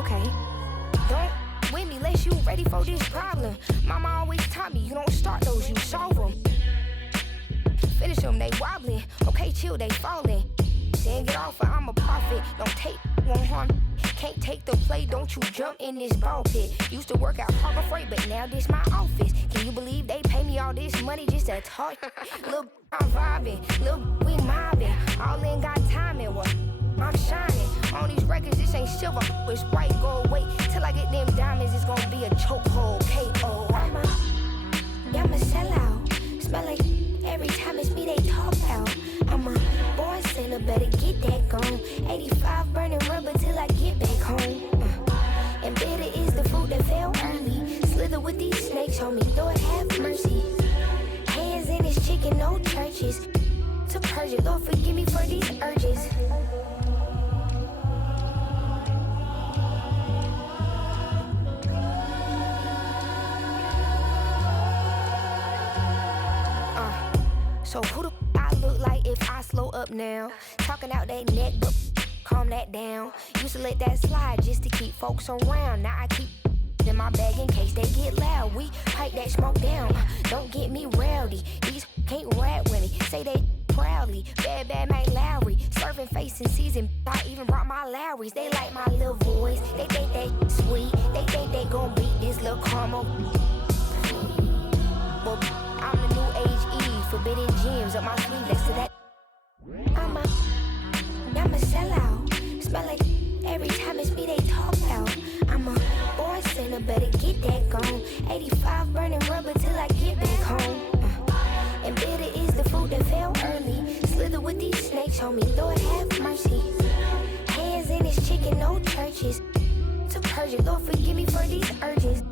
Okay. Don't with me unless you ready for this problem. Mama always taught me you don't start those, you solve them. Finish them, they wobbling. Okay, chill, they falling. Saying get off, I'm a prophet. Don't take, won't harm. Can't take the play, don't you jump in this ball pit. Used to work out Harbor Freight, but now this my office. Can you believe they pay me all this money just to talk? Look, I'm vibing, look, we mobbing. All in got timing, what? I'm shining. On these records, this ain't silver, it's white gold. Wait till I get them diamonds, it's gonna be a chokehold. K.O. I'm a sellout. Smell like every time it's me they talk out. I'm a born sinner, better get that gone. 85 burning rubber till I get back home. And bitter is the food that fell early. Slither with these snakes, homie, Lord have mercy. Hands in his chicken, no churches. To purge it, Lord forgive me for these urges. So who the I look like if I slow up now? Talking out that neck, but calm that down. Used to let that slide just to keep folks around. Now I keep in my bag in case they get loud. We pipe that smoke down. Don't get me rowdy. These can't rap with me. Say they proudly. Bad Mike Lowry. Serving face in season. I even brought my Lowrys. They like my little voice. They think they sweet. They think they gon' beat this little caramel. Well, I'm the new age Eve, forbidden gems up my sleeve. Next to that, I'm a sellout. Smell like every time it's me they talk out. I'm a born sinner, better get that gone. 85 burning rubber till I get back home. And bitter is the food that fell early. Slither with these snakes, homie, Lord have mercy. Hands in his chicken, no churches. To purge it, Lord forgive me for these urges.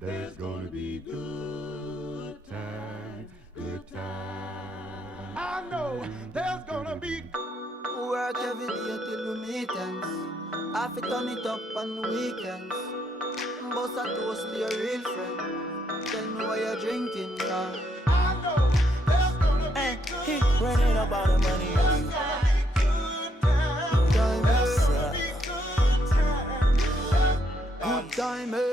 There's gonna be good times, good times. I know there's gonna be work every day till we meet ends. I fi turn it up on the weekends. Bust a toast to your real friend. Tell me what you're drinking now. I know there's gonna be good he running up all the money. There's gonna be good times. There's gonna be good times.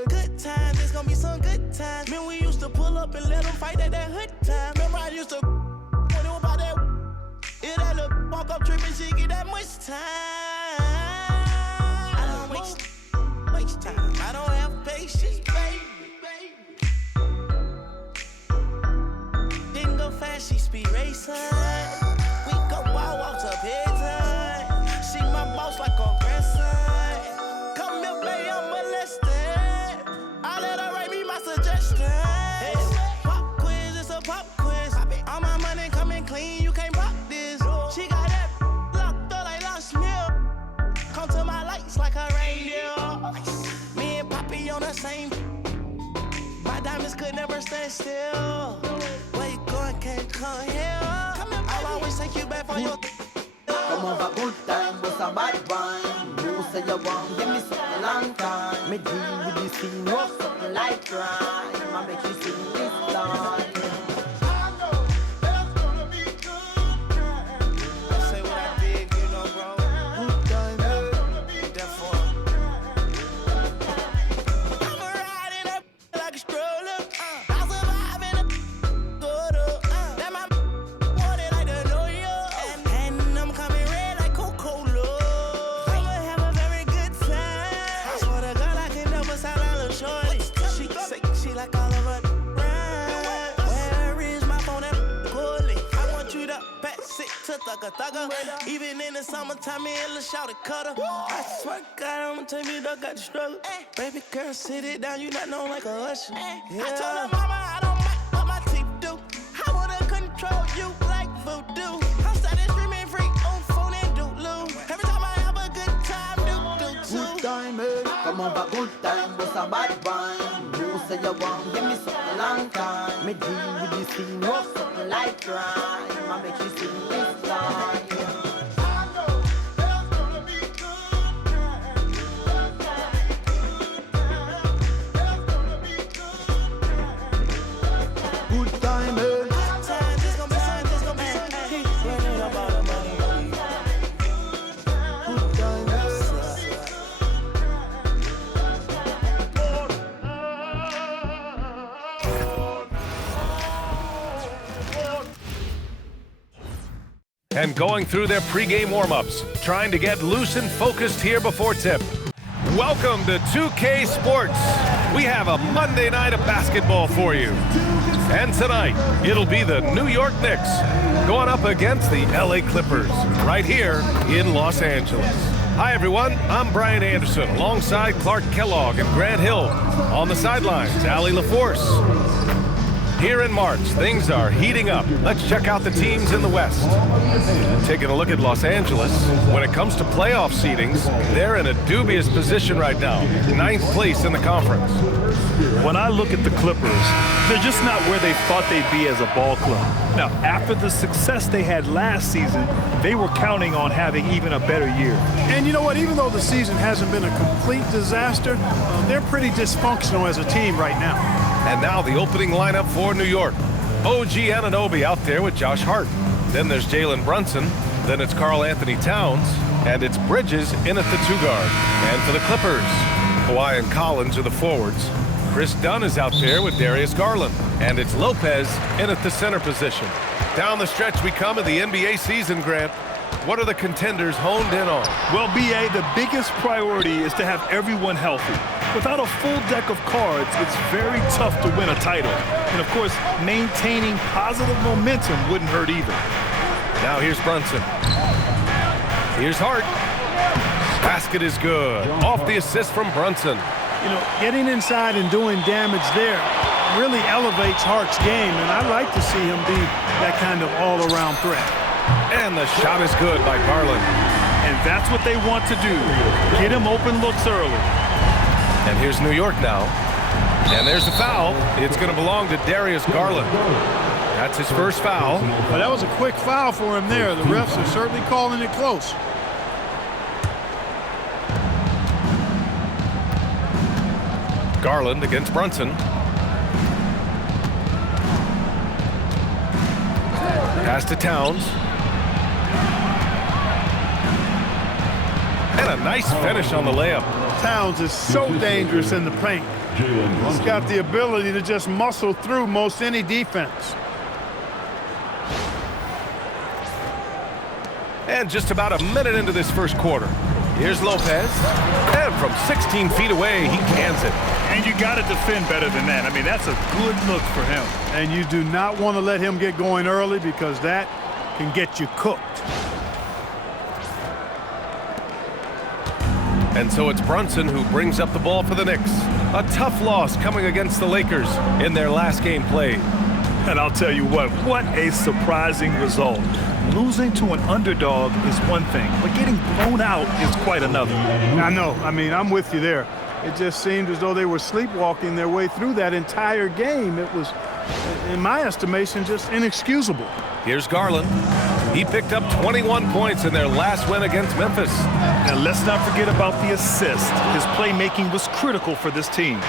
Good times, it's gonna be some good times. Man, we used to pull up and let them fight at that hood time. Remember I used to when it was about that. It that little walk up tripping, she get that much time. I don't waste time. I don't have patience, baby. Didn't go fast, she speed racing. We go wild walks up here time. She my boss like a grandson. Come here, play, I'm molested. I let her write me my suggestions. Pop quiz, it's a pop quiz. All my money coming clean, you can't pop this. She got that locked up like Lost Mill. Come to my lights like a reindeer. Me and Poppy on the same. My diamonds could never stand still. Where you going, can't come here. I'll always take you back for your. Come over good time, but a bad one. You say you want, give me something long time. Me deal with this thing, work something like crime. I make you sing this song. I know there's gonna be good times. Say what I did, you know, bro. Good time, There's gonna be Therefore, I'm riding up like a stroller. I survive in a quarter. That my wanted like the New York. And I'm coming red like Coca-Cola. I'ma have a very good time. I swear to God, I can never sound like a shorty. She say she like all of her rhymes. Where is my phone at Cooley? I want you to pass it to thugger. Even in the summertime, me and Lil' Shawty cutter. I swear to God, I'ma tell you, dog got the struggle. Baby girl, sit it down, you not known like a usher. I told her mama I don't mic, but my good time, was a bad one. You say you want, give me something long time. Me deal with the scene, rough something like crime. I make you sing this time. And going through their pregame warm-ups, trying to get loose and focused here before tip. Welcome to 2K Sports. We have a Monday night of basketball for you. And tonight, it'll be the New York Knicks going up against the LA Clippers right here in Los Angeles. Hi, everyone. I'm Brian Anderson alongside Clark Kellogg and Grant Hill. On the sidelines, Allie LaForce. Here in March, things are heating up. Let's check out the teams in the West. Taking a look at Los Angeles, when it comes to playoff seedings, they're in a dubious position right now, 9th place in the conference. When I look at the Clippers, they're just not where they thought they'd be as a ball club. Now, after the success they had last season, they were counting on having even a better year. And you know what? Even though the season hasn't been a complete disaster, they're pretty dysfunctional as a team right now. And now the opening lineup for New York. OG Anunoby out there with Josh Hart. Then there's Jalen Brunson. Then it's Karl Anthony Towns. And it's Bridges in at the 2-guard. And for the Clippers, Kawhi and Collins are the forwards. Chris Dunn is out there with Darius Garland. And it's Lopez in at the center position. Down the stretch we come in the NBA season, Grant. What are the contenders honed in on? Well, B.A., the biggest priority is to have everyone healthy. Without a full deck of cards, it's very tough to win a title. And, of course, maintaining positive momentum wouldn't hurt either. Now here's Brunson. Here's Hart. Basket is good. Off the assist from Brunson. You know, getting inside and doing damage there really elevates Hart's game, and I like to see him be that kind of all-around threat. And the shot is good by Garland. And that's what they want to do. Get him open looks early. And here's New York now. And there's the foul. It's going to belong to Darius Garland. That's his first foul. But that was a quick foul for him there. The refs are certainly calling it close. Garland against Brunson. Pass to Towns. And a nice finish on the layup. Towns is so dangerous in the paint. He's got the ability to just muscle through most any defense. And just about a minute into this first quarter. Here's Lopez. And from 16 feet away, he cans it. And you got to defend better than that. I mean, that's a good look for him. And you do not want to let him get going early because that can get you cooked. And so it's Brunson who brings up the ball for the Knicks. A tough loss coming against the Lakers in their last game played. And I'll tell you what a surprising result. Losing to an underdog is one thing, but getting blown out is quite another. I know. I mean, I'm with you there. It just seemed as though they were sleepwalking their way through that entire game. It was, in my estimation, just inexcusable. Here's Garland. He picked up 21 points in their last win against Memphis. And let's not forget about the assist. His playmaking was critical for this team.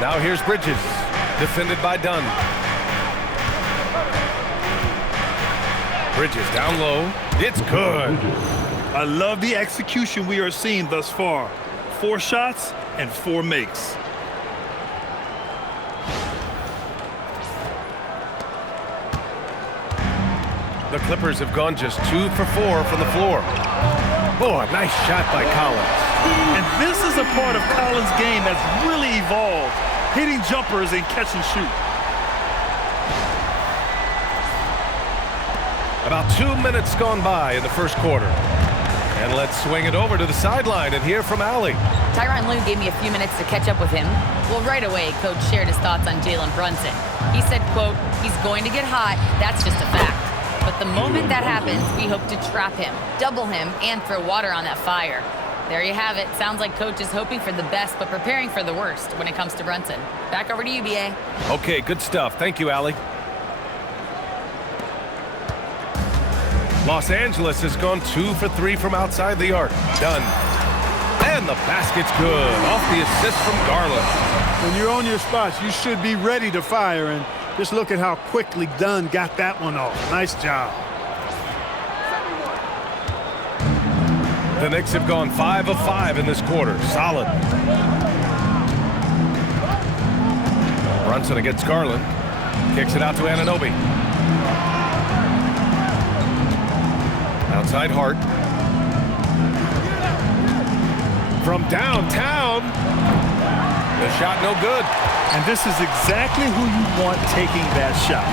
Now here's Bridges, defended by Dunn. Bridges down low. It's good. I love the execution we are seeing thus far. 4 shots and 4 makes. The Clippers have gone just 2 for 4 from the floor. Oh, a nice shot by Collins. And this is a part of Collins' game that's really evolved, hitting jumpers and catch and shoot. About 2 minutes gone by in the first quarter. And let's swing it over to the sideline and hear from Allie. Tyronn Lue gave me a few minutes to catch up with him. Well, right away, Coach shared his thoughts on Jalen Brunson. He said, quote, "He's going to get hot. That's just a fact." But the moment that happens, we hope to trap him, double him, and throw water on that fire. There you have it. Sounds like Coach is hoping for the best, but preparing for the worst when it comes to Brunson. Back over to you, B.A. Okay, good stuff. Thank you, Allie. Los Angeles has gone 2 for 3 from outside the arc. Done. And the basket's good. Off the assist from Garland. When you're on your spots, you should be ready to fire, and just look at how quickly Dunn got that one off. Nice job. The Knicks have gone 5 of 5 in this quarter. Solid. Brunson against Garland. Kicks it out to Anunoby. Outside Hart. From downtown. The shot no good. And this is exactly who you want taking that shot.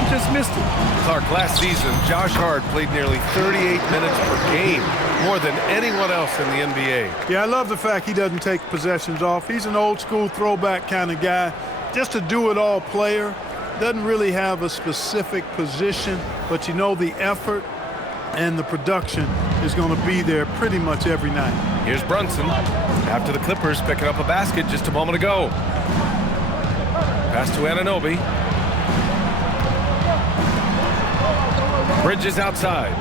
He just missed it. Clark, last season, Josh Hart played nearly 38 minutes per game, more than anyone else in the NBA. Yeah, I love the fact he doesn't take possessions off. He's an old-school throwback kind of guy. Just a do-it-all player. Doesn't really have a specific position, but you know the effort and the production is going to be there pretty much every night. Here's Brunson after the Clippers picking up a basket just a moment ago. Pass to Anunoby. Bridges outside.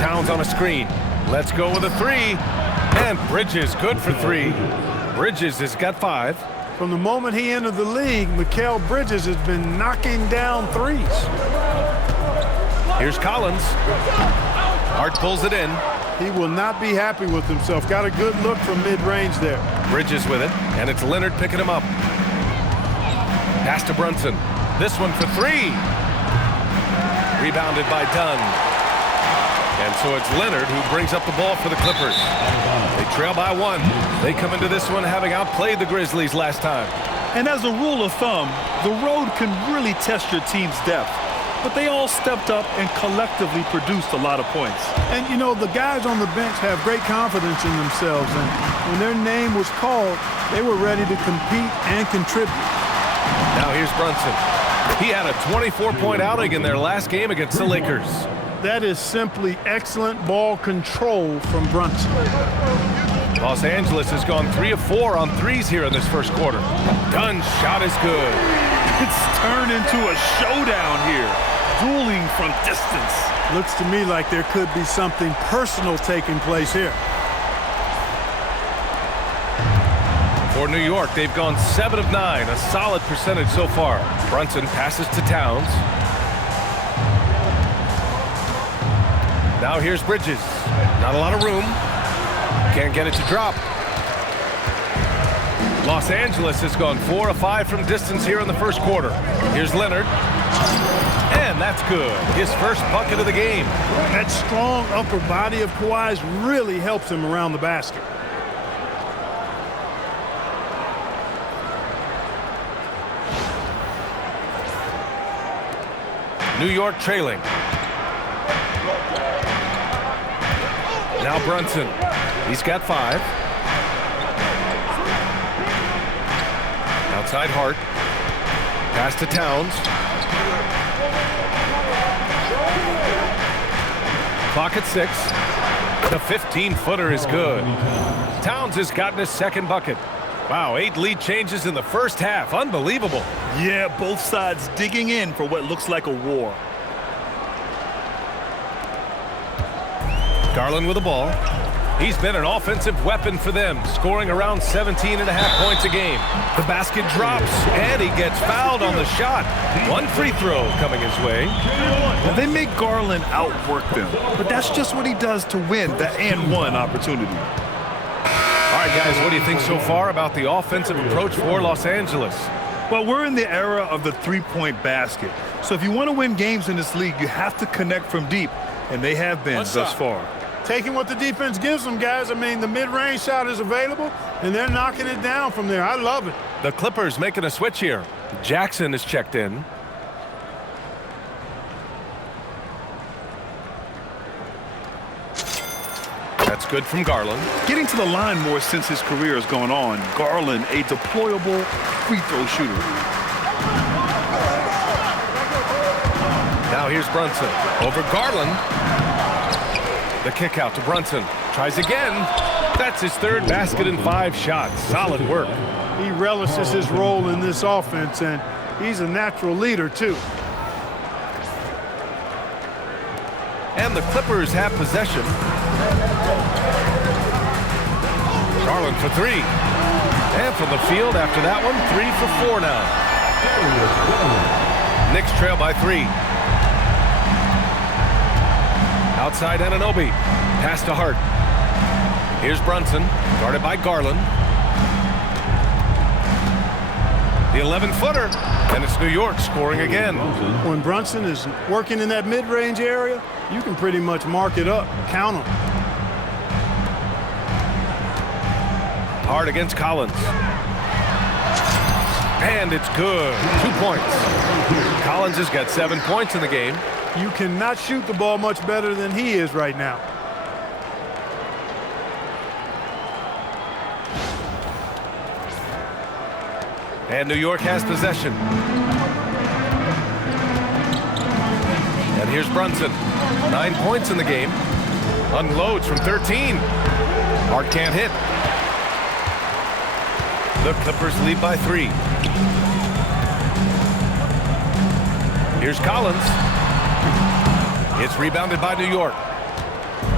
Towns on a screen. Let's go with a 3. And Bridges good for 3. Bridges has got 5. From the moment he entered the league, Mikal Bridges has been knocking down threes. Here's Collins. Hart pulls it in. He will not be happy with himself. Got a good look from mid-range there. Bridges with it, and it's Leonard picking him up. Pass to Brunson. This one for 3. Rebounded by Dunn. And so it's Leonard who brings up the ball for the Clippers. They trail by 1. They come into this one having outplayed the Grizzlies last time. And as a rule of thumb, the road can really test your team's depth. But they all stepped up and collectively produced a lot of points. And, you know, the guys on the bench have great confidence in themselves. And when their name was called, they were ready to compete and contribute. Now here's Brunson. He had a 24-point outing in their last game against the Lakers. That is simply excellent ball control from Brunson. Los Angeles has gone 3 of 4 on threes here in this first quarter. Dunn's shot is good. It's turned into a showdown here. Dueling from distance. Looks to me like there could be something personal taking place here. For New York, they've gone 7 of 9, a solid percentage so far. Brunson passes to Towns. Now here's Bridges. Not a lot of room. Can't get it to drop. Los Angeles has gone 4 of 5 from distance here in the first quarter. Here's Leonard. And that's good. His first bucket of the game. That strong upper body of Kawhi's really helps him around the basket. New York trailing. Now Brunson. He's got 5. Outside Hart. Pass to Towns. Clock at 6. The 15-footer is good. Towns has gotten his second bucket. Wow, 8 lead changes in the first half. Unbelievable. Yeah, both sides digging in for what looks like a war. Garland with the ball. He's been an offensive weapon for them, scoring around 17.5 points a game. The basket drops, and he gets fouled on the shot. 1 free throw coming his way. Well, they make Garland outwork them, but that's just what he does to win the and-one opportunity. All right, guys, what do you think so far about the offensive approach for Los Angeles? Well, we're in the era of the three-point basket. So if you want to win games in this league, you have to connect from deep, and they have been thus far. Taking what the defense gives them, guys. I mean, the mid-range shot is available, and they're knocking it down from there. I love it. The Clippers making a switch here. Jackson is checked in. That's good from Garland. Getting to the line more since his career has gone on. Garland, a deployable free throw shooter. Now Now here's Brunson over Garland. The kick out to Brunson. Tries again. That's his third basket in 5 shots. Solid work. He relishes his role in this offense, and he's a natural leader, too. And the Clippers have possession. Garland for 3. And from the field after that one, 3 for 4 now. Knicks trail by 3. Outside Anunoby. Pass to Hart. Here's Brunson, guarded by Garland. The 11-footer, and it's New York scoring again. When Brunson is working in that mid-range area, you can pretty much mark it up, count him. Hart against Collins. And it's good. 2 points. Collins has got 7 points in the game. You cannot shoot the ball much better than he is right now. And New York has possession. And here's Brunson. 9 points in the game. Unloads from 13. Hart can't hit. The Clippers lead by 3. Here's Collins. It's rebounded by New York.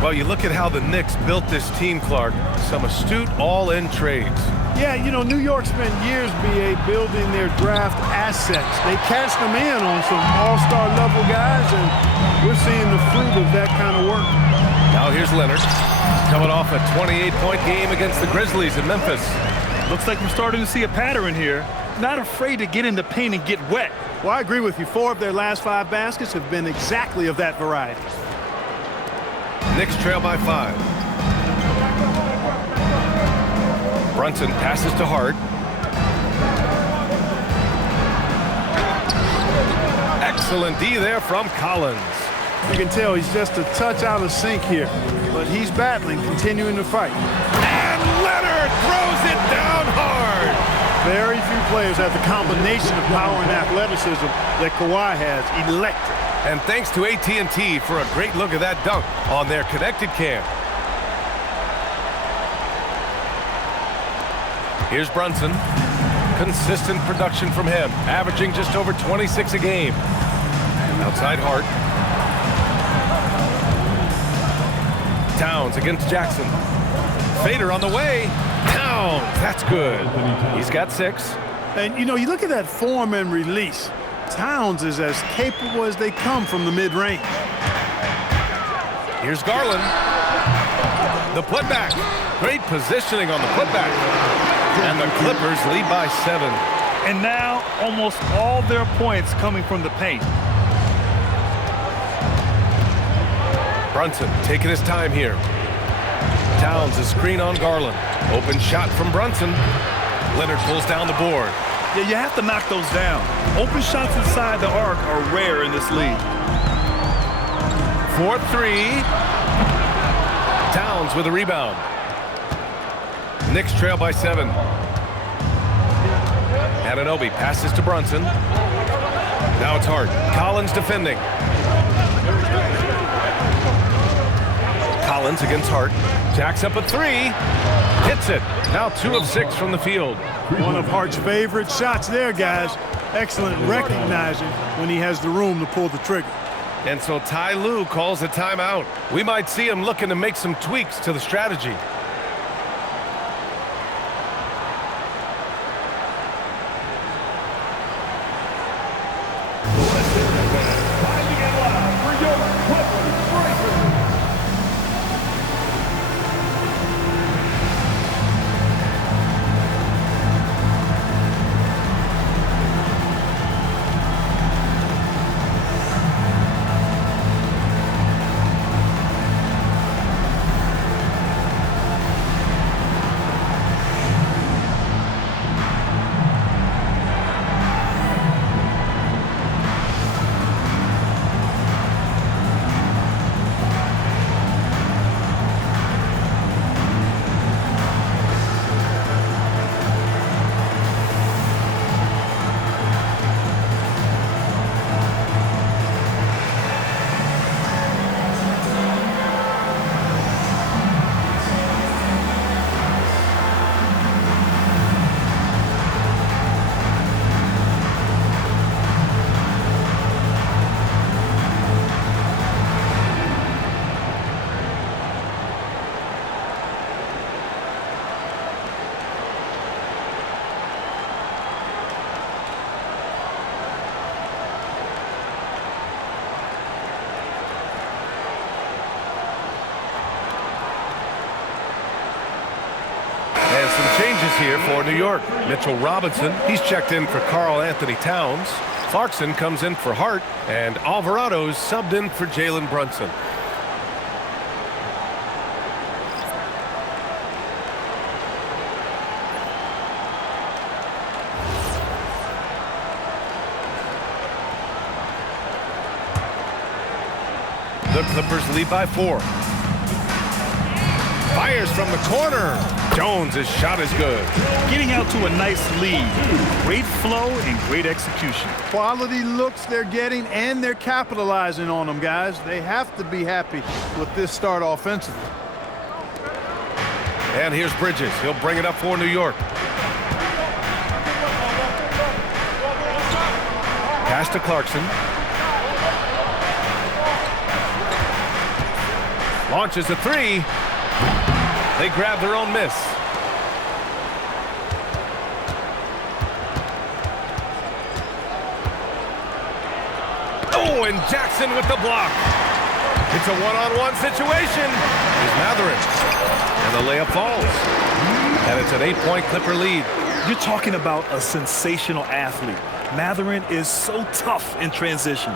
Well, you look at how the Knicks built this team, Clark. Some astute all-in trades. Yeah, you know, New York spent years, B.A., building their draft assets. They cashed them in on some all-star level guys, and we're seeing the fruit of that kind of work. Now here's Leonard, coming off a 28-point game against the Grizzlies in Memphis. Looks like we're starting to see a pattern here. Not afraid to get in the paint and get wet. Well, I agree with you. 4 of their last 5 baskets have been exactly of that variety. Knicks trail by 5. Brunson passes to Hart. Excellent D there from Collins. You can tell he's just a touch out of sync here, but he's battling, continuing to fight. And Leonard throws it down hard. Very few players have the combination of power and athleticism that Kawhi has. Electric. And thanks to AT&T for a great look at that dunk on their connected cam. Here's Brunson. Consistent production from him, averaging just over 26 a game. Outside Hart. Towns against Jackson. Fader on the way. Towns, that's good. He's got 6. And, you know, you look at that form and release. Towns is as capable as they come from the mid-range. Here's Garland. The putback. Great positioning on the putback. And the Clippers lead by 7. And now almost all their points coming from the paint. Brunson taking his time here. Towns is screen on Garland. Open shot from Brunson. Leonard pulls down the board. Yeah, you have to knock those down. Open shots inside the arc are rare in this league. 4-3. Towns with a rebound. Knicks trail by 7. Anunoby passes to Brunson. Now it's Hart. Collins defending. Collins against Hart. Jacks up a 3. Hits it. Now 2 of 6 from the field. One of Hart's favorite shots there, guys. Excellent recognizing when he has the room to pull the trigger. And so Ty Lue calls a timeout. We might see him looking to make some tweaks to the strategy. here for New York. Mitchell Robinson, he's checked in for Karl Anthony Towns. Clarkson comes in for Hart, and Alvarado's subbed in for Jalen Brunson. The Clippers lead by 4. Fires from the corner. Jones' shot is good. Getting out to a nice lead. Great flow and great execution. Quality looks they're getting, and they're capitalizing on them, guys. They have to be happy with this start offensively. And here's Bridges. He'll bring it up for New York. Pass to Clarkson. Launches a 3. They grab their own miss. Oh, and Jackson with the block. It's a one-on-one situation. Here's Mathurin. And the layup falls. And it's an 8-point Clipper lead. You're talking about a sensational athlete. Mathurin is so tough in transition.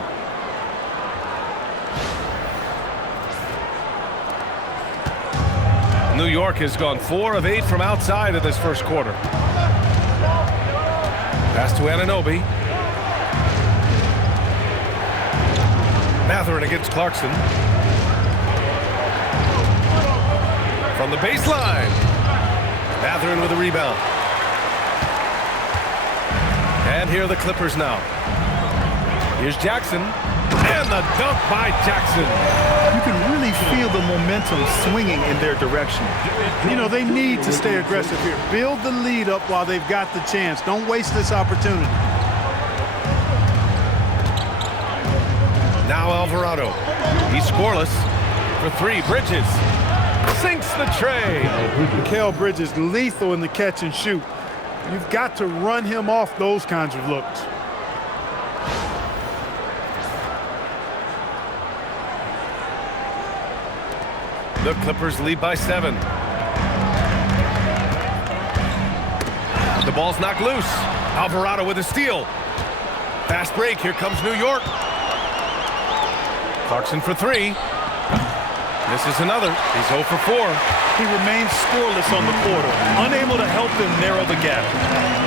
New York has gone 4 of 8 from outside of this first quarter. Pass to Anunoby. Mathurin against Clarkson. From the baseline. Mathurin with a rebound. And here are the Clippers now. Here's Jackson. And the dunk by Jackson. You can really feel the momentum swinging in their direction. You know, they need to stay aggressive here. Build the lead up while they've got the chance. Don't waste this opportunity. Now Alvarado. He's scoreless. For 3, Bridges. Sinks the tray. Mikal Bridges lethal in the catch and shoot. You've got to run him off those kinds of looks. The Clippers lead by 7. The ball's knocked loose. Alvarado with a steal. Fast break. Here comes New York. Clarkson for 3. This is another. He's 0 for 4. He remains scoreless on the quarter, unable to help them narrow the gap.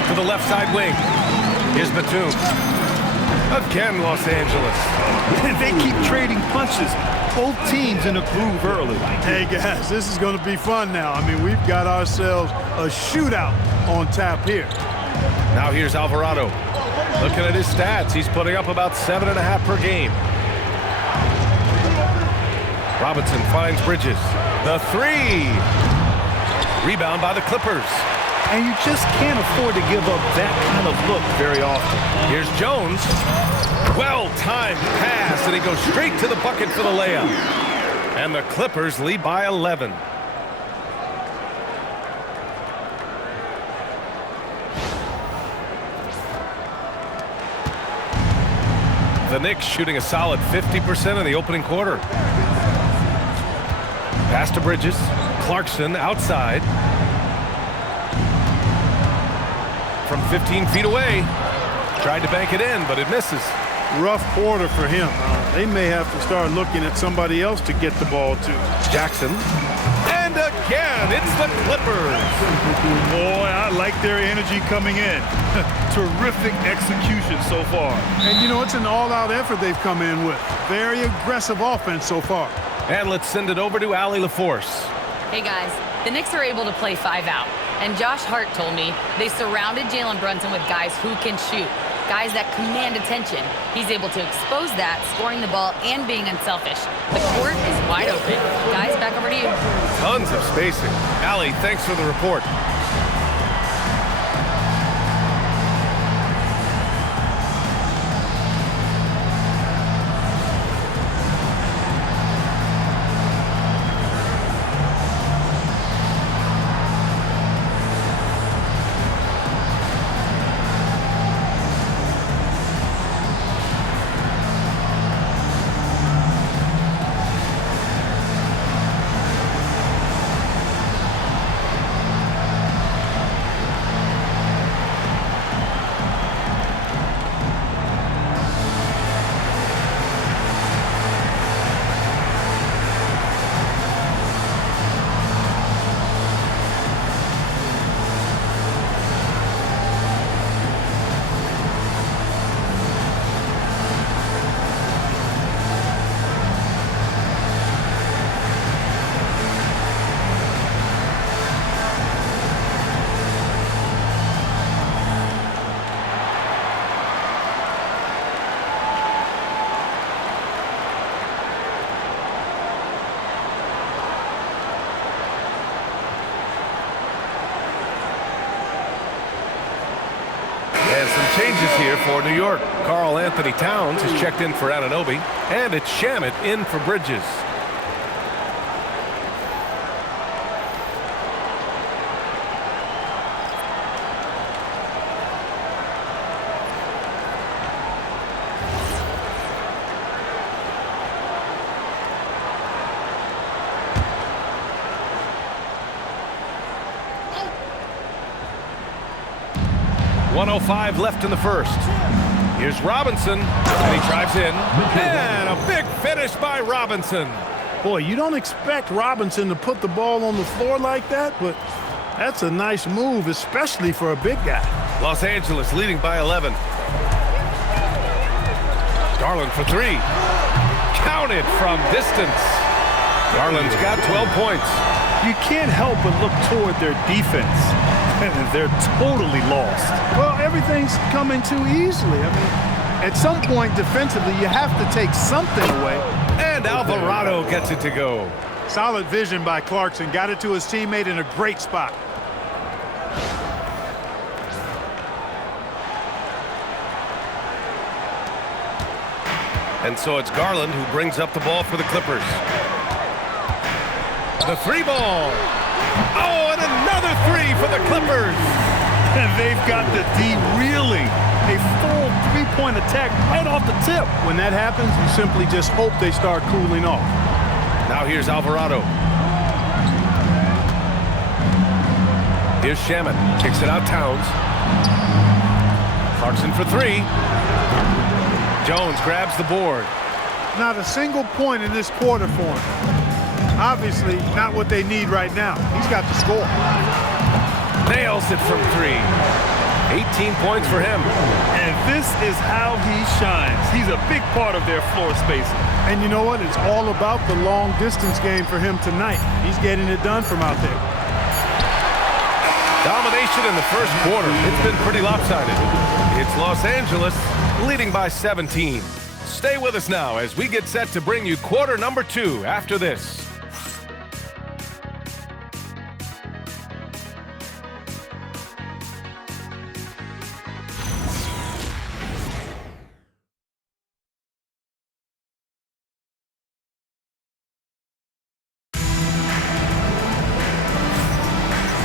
To the left side wing. Here's Batum. Again, Los Angeles. They keep trading punches. Both teams in a groove early. Hey, guys, this is going to be fun now. I mean, we've got ourselves a shootout on tap here. Now here's Alvarado. Looking at his stats, he's putting up about 7.5 per game. Robinson finds Bridges. The 3. Rebound by the Clippers. And you just can't afford to give up that kind of look very often. Here's Jones. Well-timed pass, and he goes straight to the bucket for the layup. And the Clippers lead by 11. The Knicks shooting a solid 50% in the opening quarter. Pass to Bridges. Clarkson outside. From 15 feet away. Tried to bank it in, but it misses. Rough quarter for him. They may have to start looking at somebody else to get the ball to. Jackson. And again, it's the Clippers. Boy, I like their energy coming in. Terrific execution so far. And, you know, it's an all-out effort they've come in with. Very aggressive offense so far. And let's send it over to Allie LaForce. Hey, guys. The Knicks are able to play 5 out. And Josh Hart told me they surrounded Jalen Brunson with guys who can shoot. Guys that command attention. He's able to expose that, scoring the ball and being unselfish. The court is wide open. Guys, back over to you. Tons of spacing. Allie, thanks for the report. And some changes here for New York. Karl Anthony Towns is checked in for Anunoby, and it's Shamet in for Bridges. .105 left in the first. Here's Robinson, and he drives in. And a big finish by Robinson. Boy, you don't expect Robinson to put the ball on the floor like that, but that's a nice move, especially for a big guy. Los Angeles leading by 11. Garland for three. Counted from distance. Garland's got 12 points. You can't help but look toward their defense. They're totally lost. Well, everything's coming too easily. I mean, at some point defensively, you have to take something away. And Alvarado gets it to go. Solid vision by Clarkson. Got it to his teammate in a great spot. And so it's Garland who brings up the ball for the Clippers. The three ball. Oh, and another three for the Clippers. And they've got the D reeling. A full three-point attack right off the tip. When that happens, you simply just hope they start cooling off. Now here's Alvarado. Here's Shamet. Kicks it out Towns. Clarkson for three. Jones grabs the board. Not a single point in this quarter for him. Obviously, not what they need right now. He's got the score. Nails it from three. 18 points for him. And this is how he shines. He's a big part of their floor spacing. And you know what? It's all about the long distance game for him tonight. He's getting it done from out there. Domination in the first quarter. It's been pretty lopsided. It's Los Angeles leading by 17. Stay with us now as we get set to bring you quarter number 2 after this.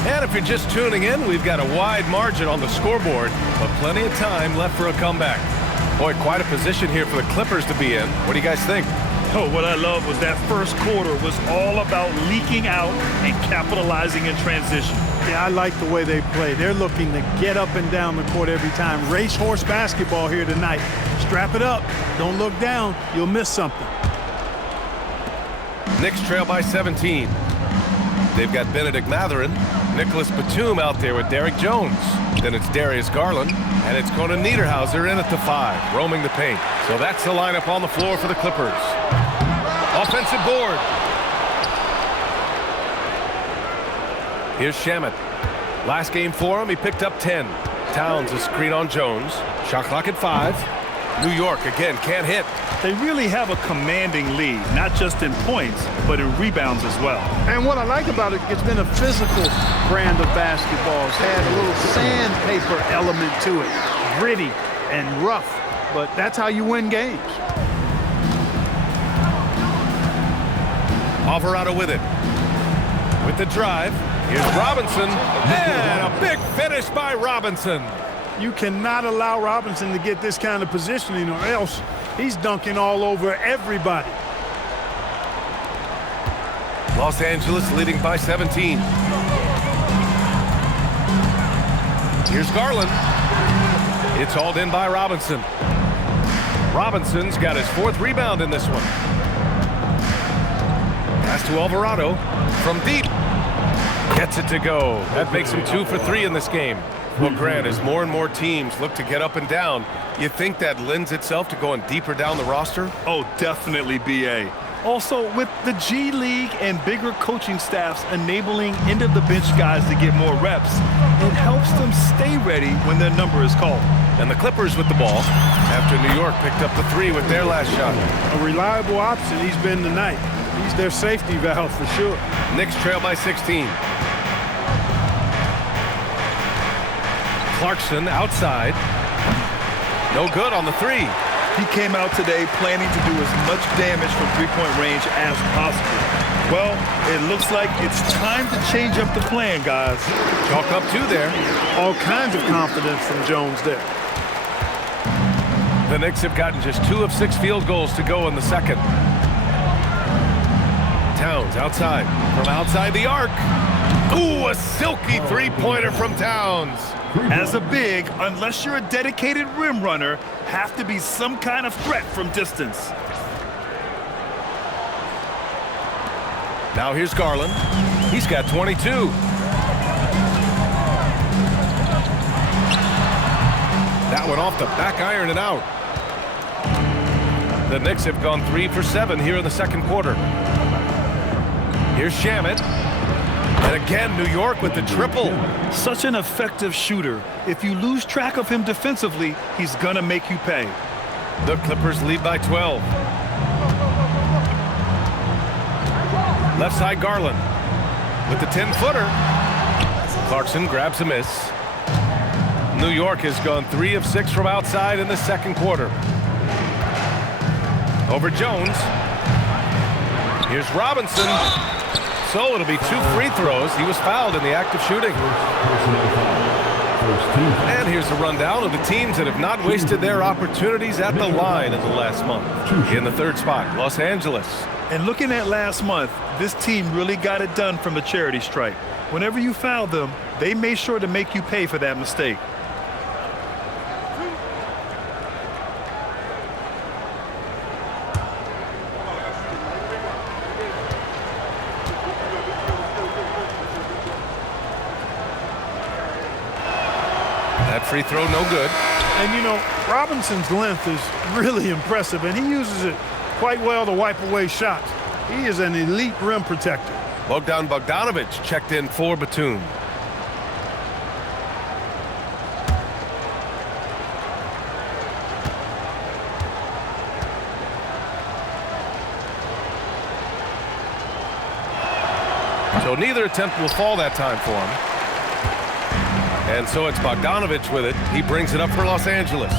And if you're just tuning in, we've got a wide margin on the scoreboard, but plenty of time left for a comeback. Boy, quite a position here for the Clippers to be in. What do you guys think? Oh, what I love was that first quarter was all about leaking out and capitalizing in transition. Yeah, I like the way they play. They're looking to get up and down the court every time. Racehorse basketball here tonight. Strap it up. Don't look down. You'll miss something. Knicks trail by 17. They've got Benedict Mathurin, Nicholas Batum out there with Derrick Jones. Then it's Darius Garland, and it's Conan Niederhauser in at the 5, roaming the paint. So that's the lineup on the floor for the Clippers. Offensive board. Here's Shamet. Last game for him, he picked up 10. Towns a screen on Jones. Shot clock at 5. New York, again, can't hit. They really have a commanding lead, not just in points, but in rebounds as well. And what I like about it, it's been a physical brand of basketball. It's had a little sandpaper element to it. Gritty and rough, but that's how you win games. Alvarado with it. With the drive, here's Robinson, and a big finish by Robinson. You cannot allow Robinson to get this kind of positioning, or else he's dunking all over everybody. Los Angeles leading by 17. Here's Garland. It's hauled in by Robinson. Robinson's got his 4th rebound in this one. Pass to Alvarado from deep. Gets it to go. That makes him 2 for 3 in this game. Well, Grant, as more and more teams look to get up and down, you think that lends itself to going deeper down the roster? Oh, definitely, B.A. Also, with the G League and bigger coaching staffs enabling end-of-the-bench guys to get more reps, it helps them stay ready when their number is called. And the Clippers with the ball after New York picked up the 3 with their last shot. A reliable option he's been tonight. He's their safety valve for sure. Knicks trail by 16. Clarkson outside. No good on the three. He came out today planning to do as much damage from three-point range as possible. Well, it looks like it's time to change up the plan, guys. Chalk up two there. All kinds of confidence from Jones there. The Knicks have gotten just 2 of 6 field goals to go in the second. Towns outside, from outside the arc. Ooh, a silky three-pointer from Towns. As a big, unless you're a dedicated rim runner, have to be some kind of threat from distance. Now here's Garland. He's got 22. That one off the back iron and out. The Knicks have gone 3 for 7 here in the second quarter. Here's Shamet. And again, New York with the triple. Such an effective shooter. If you lose track of him defensively, he's gonna make you pay. The Clippers lead by 12. Left side Garland with the 10-footer. Clarkson grabs a miss. New York has gone 3 of 6 from outside in the second quarter. Over Jones. Here's Robinson. So it'll be 2 free throws. He was fouled in the act of shooting. And here's a rundown of the teams that have not wasted their opportunities at the line in the last month. In the third spot, Los Angeles. And looking at last month, this team really got it done from the charity stripe. Whenever you foul them, they made sure to make you pay for that mistake. That free throw no good. And you know, Robinson's length is really impressive, and he uses it quite well to wipe away shots. He is an elite rim protector. Bogdan Bogdanovic checked in for Batum. So neither attempt will fall that time for him. And so it's Bogdanovic with it. He brings it up for Los Angeles.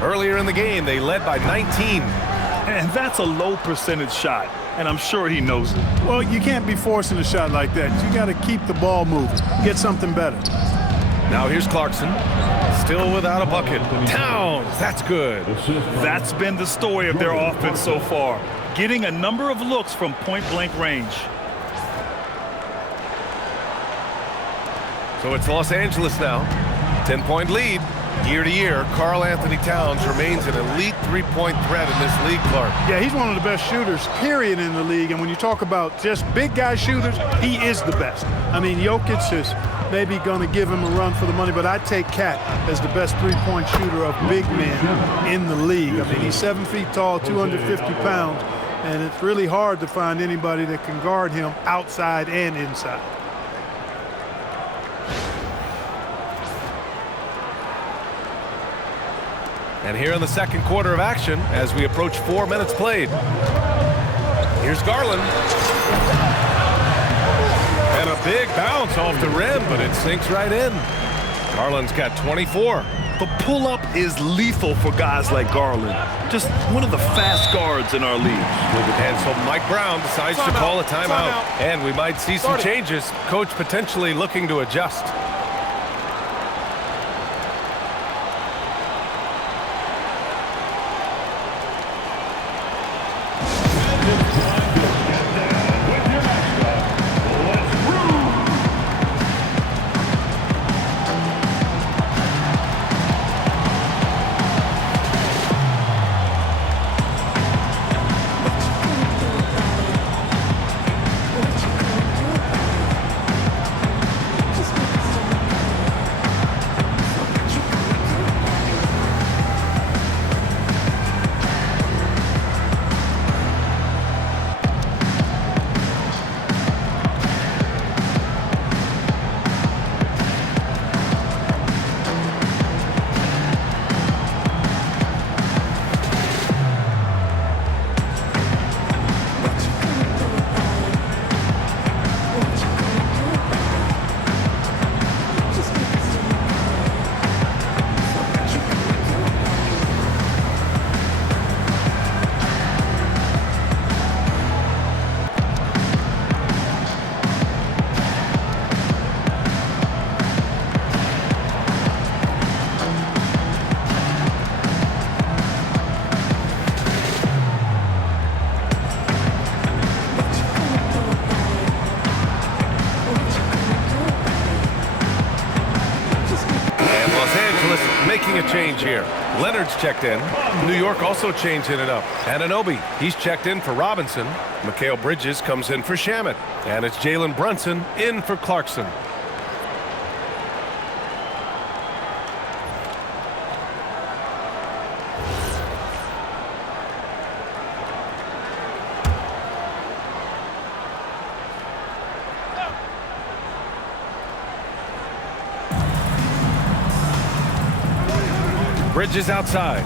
Earlier in the game, they led by 19. And that's a low percentage shot, and I'm sure he knows it. Well, you can't be forcing a shot like that. You got to keep the ball moving, get something better. Now here's Clarkson, still without a bucket. Towns, that's good. That's been the story of their offense so far, getting a number of looks from point-blank range. So it's Los Angeles now, 10-point lead. Year to year, Karl Anthony Towns remains an elite three-point threat in this league, Clark. Yeah, he's one of the best shooters, period, in the league. And when you talk about just big guy shooters, he is the best. I mean, Jokic is maybe going to give him a run for the money, but I'd take Cat as the best three-point shooter of big men in the league. I mean, he's 7 feet tall, 250 pounds, and it's really hard to find anybody that can guard him outside and inside. And here in the second quarter of action, as we approach 4 minutes played. Here's Garland. And a big bounce off the rim, but it sinks right in. Garland's got 24. The pull-up is lethal for guys like Garland. Just one of the fast guards in our league. And so Mike Brown decides to call a timeout. And we might see some changes. Coach potentially looking to adjust. Angeles making a change here. Leonard's checked in. New York also changing it up. Anunoby, he's checked in for Robinson. Mikal Bridges comes in for Shamet. And it's Jalen Brunson in for Clarkson. Bridges outside.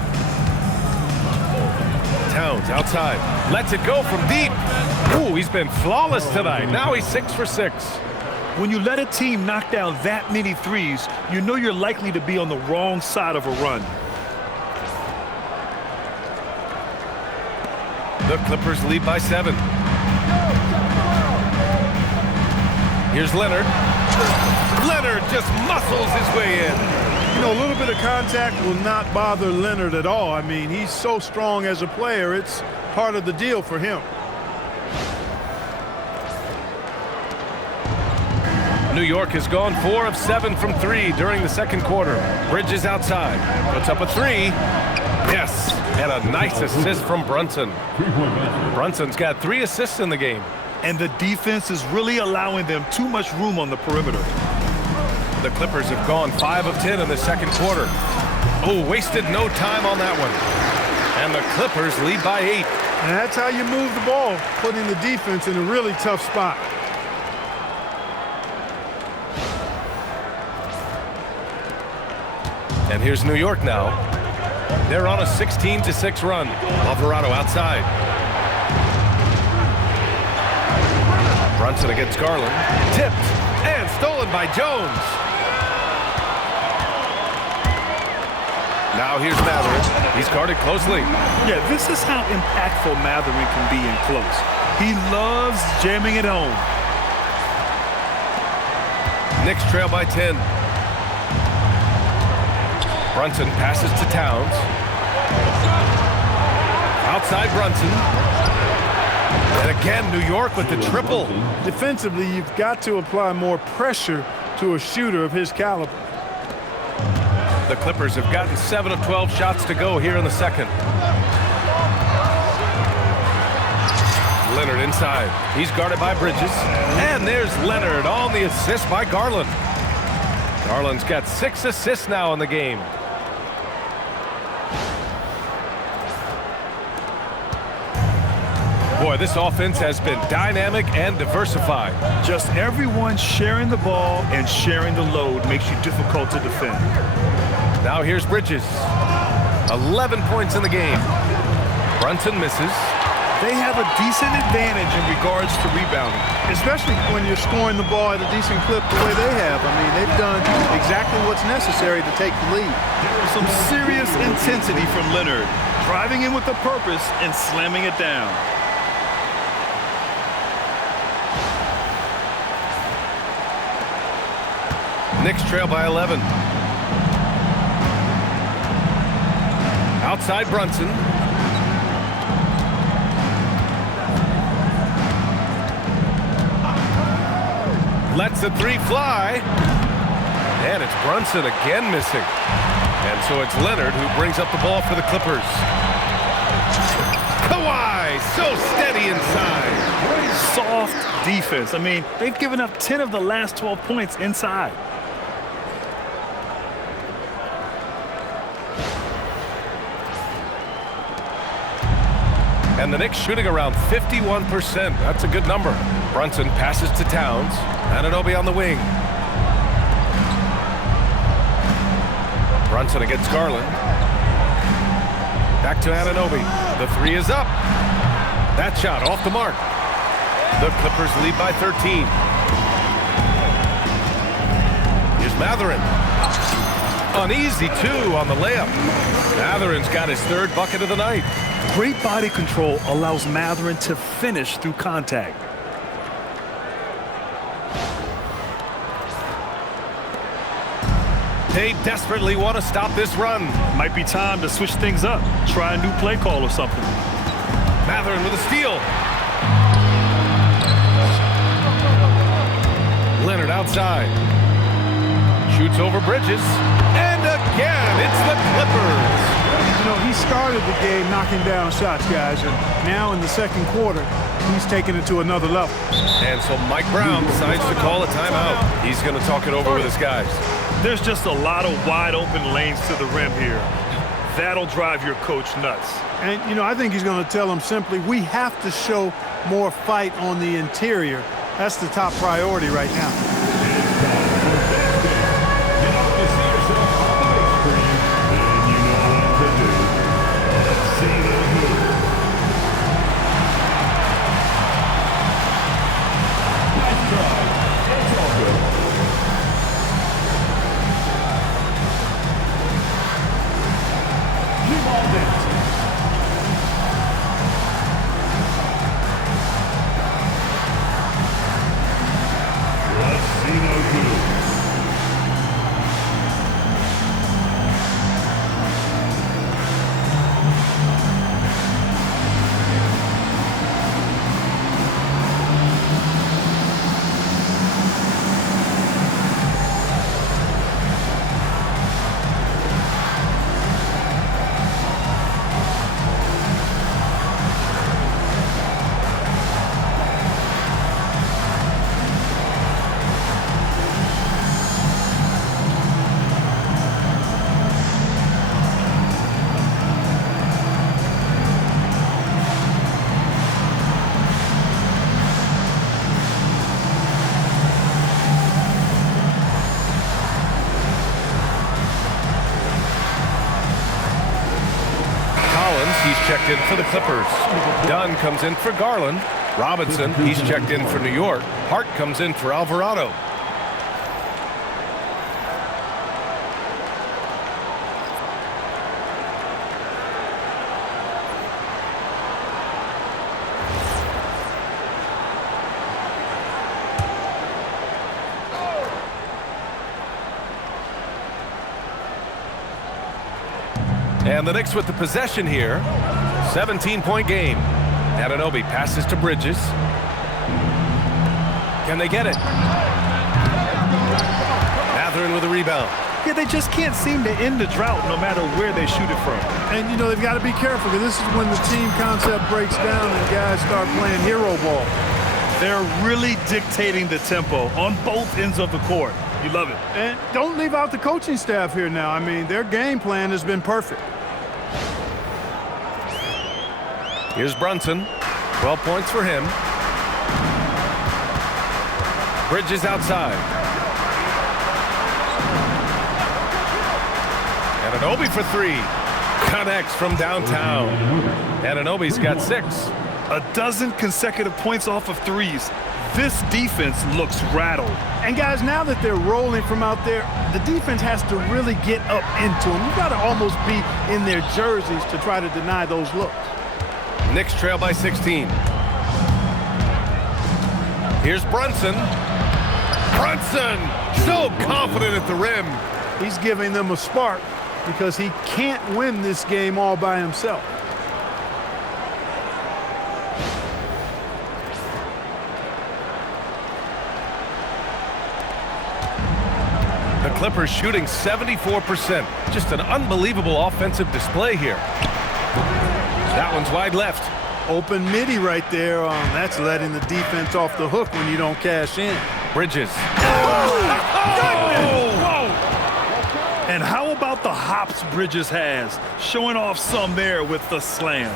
Towns outside. Lets it go from deep. Ooh, he's been flawless tonight. Now he's 6 for 6. When you let a team knock down that many threes, you know you're likely to be on the wrong side of a run. The Clippers lead by 7. Here's Leonard. Leonard just muscles his way in. You know, a little bit of contact will not bother Leonard at all. I mean, he's so strong as a player. It's part of the deal for him. New York has gone 4 of 7 from 3 during the second quarter. Bridges outside. Puts up a 3. Yes, and a nice assist from Brunson. Brunson's got 3 assists in the game. And the defense is really allowing them too much room on the perimeter. The Clippers have gone 5 of 10 in the second quarter. Oh, wasted no time on that one. And the Clippers lead by 8. And that's how you move the ball, putting the defense in a really tough spot. And here's New York now. They're on a 16-6 run. Alvarado outside. Brunson against Garland. Tipped and stolen by Jones. Now here's Mathurin. He's guarded closely. Yeah, this is how impactful Mathurin can be in close. He loves jamming it home. Knicks trail by 10. Brunson passes to Towns. Outside Brunson. And again, New York with the triple. Defensively, you've got to apply more pressure to a shooter of his caliber. The Clippers have gotten 7 of 12 shots to go here in the second. Leonard inside. He's guarded by Bridges. And there's Leonard on the assist by Garland. Garland's got 6 assists now in the game. Boy, this offense has been dynamic and diversified. Just everyone sharing the ball and sharing the load makes you difficult to defend. Now here's Bridges. 11 points in the game. Brunson misses. They have a decent advantage in regards to rebounding. Especially when you're scoring the ball at a decent clip the way they have. I mean, they've done exactly what's necessary to take the lead. Some serious intensity from Leonard, driving in with a purpose and slamming it down. Knicks trail by 11. Outside Brunson. Lets the 3 fly. And it's Brunson again missing. And so it's Leonard who brings up the ball for the Clippers. Kawhi, so steady inside. Soft defense. I mean, they've given up 10 of the last 12 points inside. And the Knicks shooting around 51%. That's a good number. Brunson passes to Towns. Anunoby on the wing. Brunson against Garland. Back to Anunoby. The 3 is up. That shot off the mark. The Clippers lead by 13. Here's Mathurin. An easy 2 on the layup. Mathurin's got his 3rd bucket of the night. Great body control allows Mathurin to finish through contact. They desperately want to stop this run. Might be time to switch things up. Try a new play call or something. Mathurin with a steal. Leonard outside. Shoots over Bridges. And again. It's the Clippers. You know, he started the game knocking down shots, guys, and now in the second quarter, he's taking it to another level. And so Mike Brown decides to call a timeout. He's going to talk it over with his guys. There's just a lot of wide open lanes to the rim here. That'll drive your coach nuts. And, you know, I think he's going to tell them simply, we have to show more fight on the interior. That's the top priority right now. He's checked in for the Clippers. Dunn comes in for Garland. Robinson, he's checked in for New York. Hart comes in for Alvarado. And the Knicks with the possession here. 17-point game. Anunoby passes to Bridges. Can they get it? Mathurin with a rebound. Yeah, they just can't seem to end the drought no matter where they shoot it from. And, you know, they've got to be careful because this is when the team concept breaks down and guys start playing hero ball. They're really dictating the tempo on both ends of the court. You love it. And don't leave out the coaching staff here now. I mean, their game plan has been perfect. Here's Brunson. 12 points for him. Bridges outside. Anunoby for three. Connects from downtown. Anunoby's got 6. A dozen consecutive points off of threes. This defense looks rattled. And guys, now that they're rolling from out there, the defense has to really get up into them. You've got to almost be in their jerseys to try to deny those looks. Knicks trail by 16. Here's Brunson. Brunson, so confident at the rim. He's giving them a spark because he can't win this game all by himself. The Clippers shooting 74%. Just an unbelievable offensive display here. That one's wide left. Open midi right there. That's letting the defense off the hook when you don't cash in. Bridges. And how about the hops Bridges has? Showing off some there with the slam.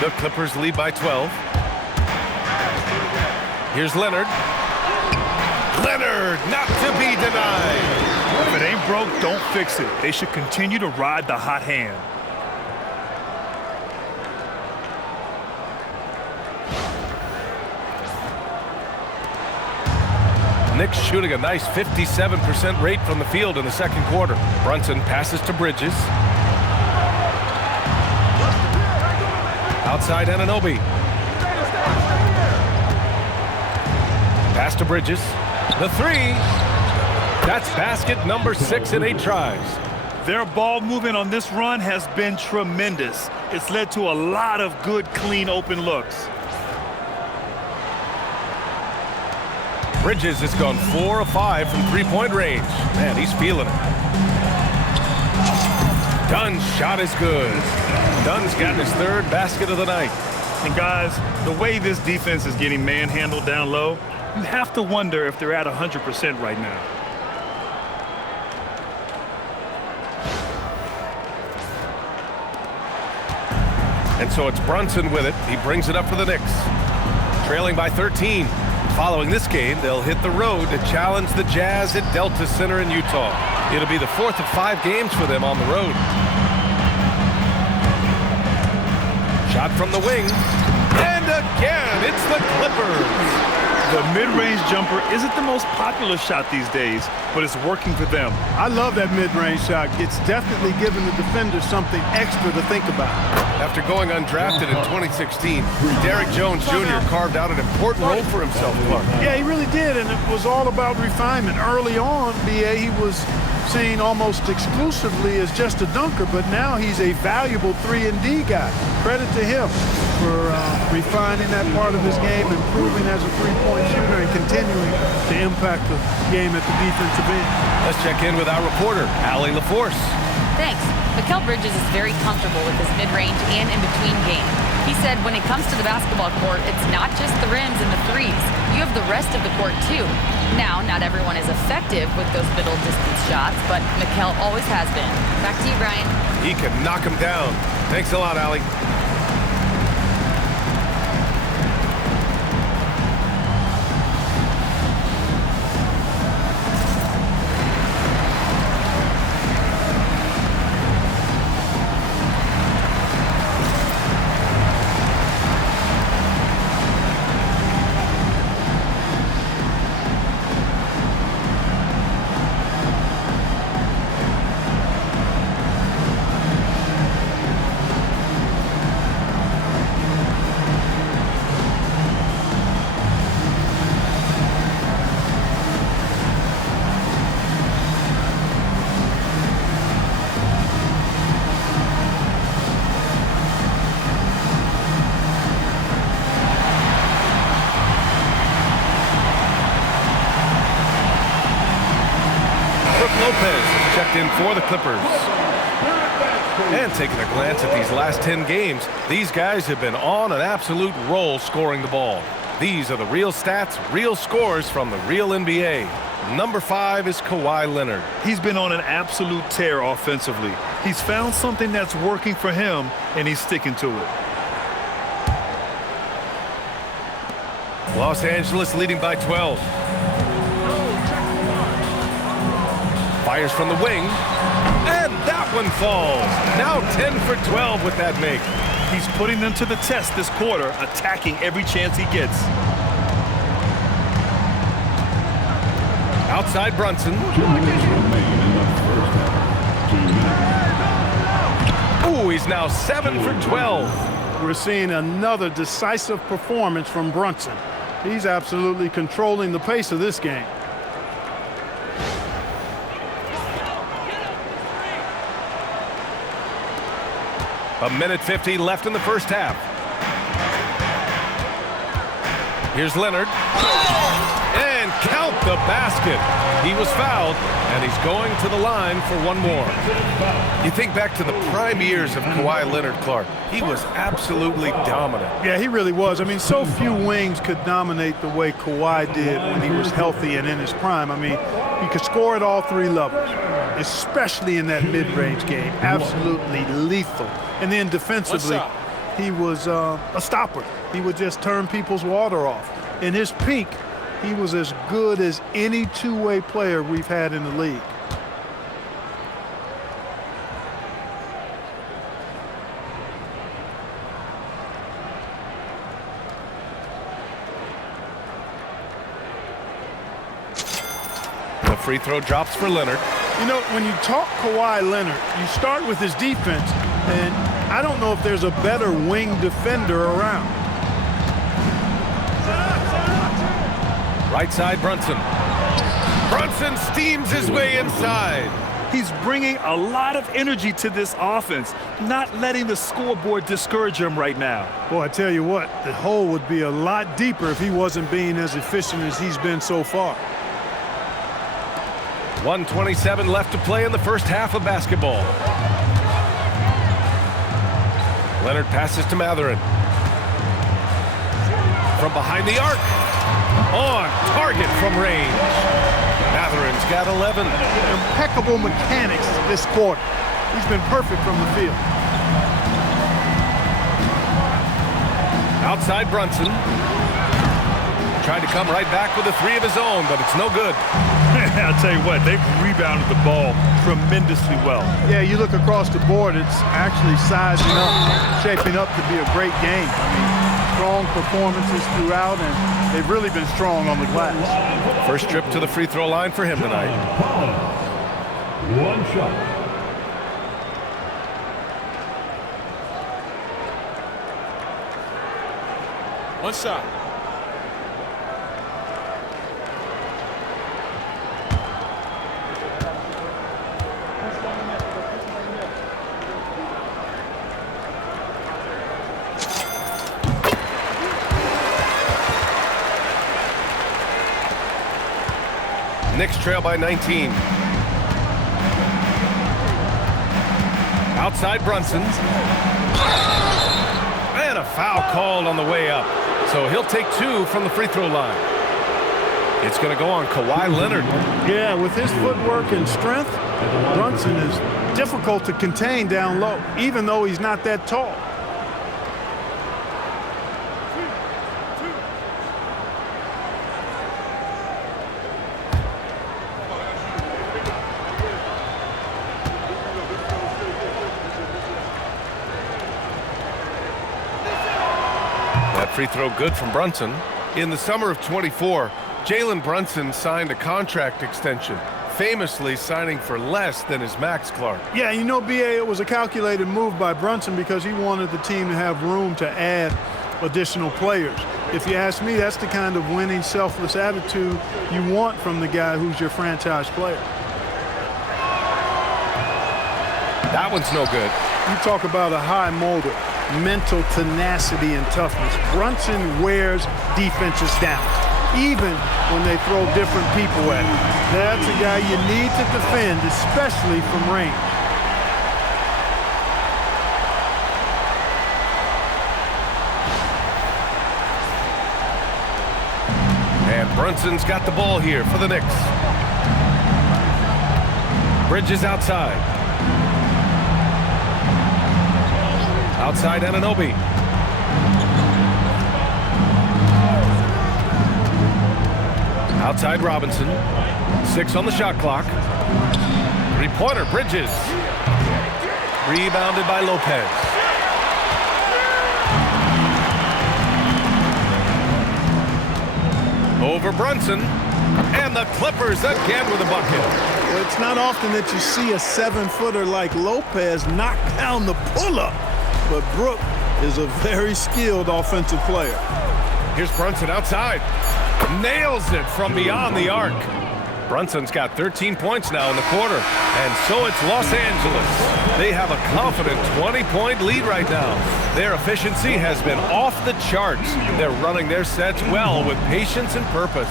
The Clippers lead by 12. Here's Leonard. Leonard, not to be denied. If it ain't broke, don't fix it. They should continue to ride the hot hand. Knicks shooting a nice 57% rate from the field in the second quarter. Brunson passes to Bridges. Outside Anunoby. Pass to Bridges. The three. That's basket number 6 in 8 tries. Their ball movement on this run has been tremendous. It's led to a lot of good, clean, open looks. Bridges has gone 4 of 5 from three-point range. Man, he's feeling it. Dunn's shot is good. Dunn's got his third basket of the night. And guys, the way this defense is getting manhandled down low, you have to wonder if they're at 100% right now. And so it's Brunson with it. He brings it up for the Knicks. Trailing by 13. Following this game, they'll hit the road to challenge the Jazz at Delta Center in Utah. It'll be the 4th of 5 games for them on the road. Shot from the wing. And again, it's the Clippers. The mid-range jumper isn't the most popular shot these days, but it's working for them. I love that mid-range shot. It's definitely giving the defender something extra to think about. After going undrafted in 2016, Derrick Jones Jr. carved out an important role for himself, Clark. Yeah, he really did, and it was all about refinement. Early on, B.A., he was seen almost exclusively as just a dunker, but now he's a valuable 3-and-D guy. Credit to him for refining that part of his game, improving as a three-point shooter, and continuing to impact the game at the defensive end. Let's check in with our reporter, Allie LaForce. Thanks. Mikal Bridges is very comfortable with his mid-range and in-between game. He said when it comes to the basketball court, it's not just the rims and the threes. You have the rest of the court, too. Now, not everyone is effective with those middle-distance shots, but Mikal always has been. Back to you, Brian. He can knock him down. Thanks a lot, Allie. Checked in for the Clippers. And taking a glance at these last 10 games, these guys have been on an absolute roll scoring the ball. These are the real stats, real scores from the real NBA. Number 5 is Kawhi Leonard. He's been on an absolute tear offensively. He's found something that's working for him, and he's sticking to it. Los Angeles leading by 12. Fires from the wing, and that one falls. Now 10 for 12 with that make. He's putting them to the test this quarter, attacking every chance he gets. Outside Brunson. Ooh, he's now 7 for 12. We're seeing another decisive performance from Brunson. He's absolutely controlling the pace of this game. A minute 50 left in the first half. Here's Leonard. And count the basket. He was fouled, and he's going to the line for one more. You think back to the prime years of Kawhi Leonard, Clark. He was absolutely dominant. Yeah, he really was. I mean, so few wings could dominate the way Kawhi did when he was healthy and in his prime. I mean, he could score at all three levels, especially in that mid-range game. Absolutely lethal. And then defensively, he was a stopper. He would just turn people's water off. In his peak, he was as good as any two-way player we've had in the league. The free throw drops for Leonard. You know, when you talk Kawhi Leonard, you start with his defense, and I don't know if there's a better wing defender around. Right side Brunson. Brunson steams his way inside. He's bringing a lot of energy to this offense, not letting the scoreboard discourage him right now. Boy, I tell you what, the hole would be a lot deeper if he wasn't being as efficient as he's been so far. 1:27 left to play in the first half of basketball. Leonard passes to Matherin. From behind the arc. On target from range. Matherin's got 11. Impeccable mechanics this quarter. He's been perfect from the field. Outside Brunson. Tried to come right back with a three of his own, but it's no good. I'll tell you what, they've rebounded the ball tremendously well. Yeah, you look across the board, it's actually sizing up, shaping up to be a great game. I mean, strong performances throughout, and they've really been strong on the glass. First trip to the free throw line for him tonight. One shot. One shot. Knicks trail by 19. Outside Brunson. And a foul called on the way up. So he'll take two from the free throw line. It's going to go on Kawhi Leonard. Yeah, with his footwork and strength, Brunson is difficult to contain down low, even though he's not that tall. Free throw good from Brunson. In the summer of 24, Jalen Brunson signed a contract extension, famously signing for less than his max, Clark. Yeah, you know, B.A., it was a calculated move by Brunson because he wanted the team to have room to add additional players. If you ask me, that's the kind of winning, selfless attitude you want from the guy who's your franchise player. That one's no good. You talk about a high motor, mental tenacity and toughness. Brunson wears defenses down, even when they throw different people at him. That's a guy you need to defend, especially from range. And Brunson's got the ball here for the Knicks. Bridges outside. Outside Anunoby. Outside Robinson. 6 on the shot clock. Three-pointer, Bridges. Rebounded by Lopez. Over Brunson. And the Clippers again with a bucket. Well, it's not often that you see a 7-footer like Lopez knock down the pull-up. But Brook is a very skilled offensive player. Here's Brunson outside. Nails it from beyond the arc. Brunson's got 13 points now in the quarter. And so it's Los Angeles. They have a confident 20-point lead right now. Their efficiency has been off the charts. They're running their sets well with patience and purpose.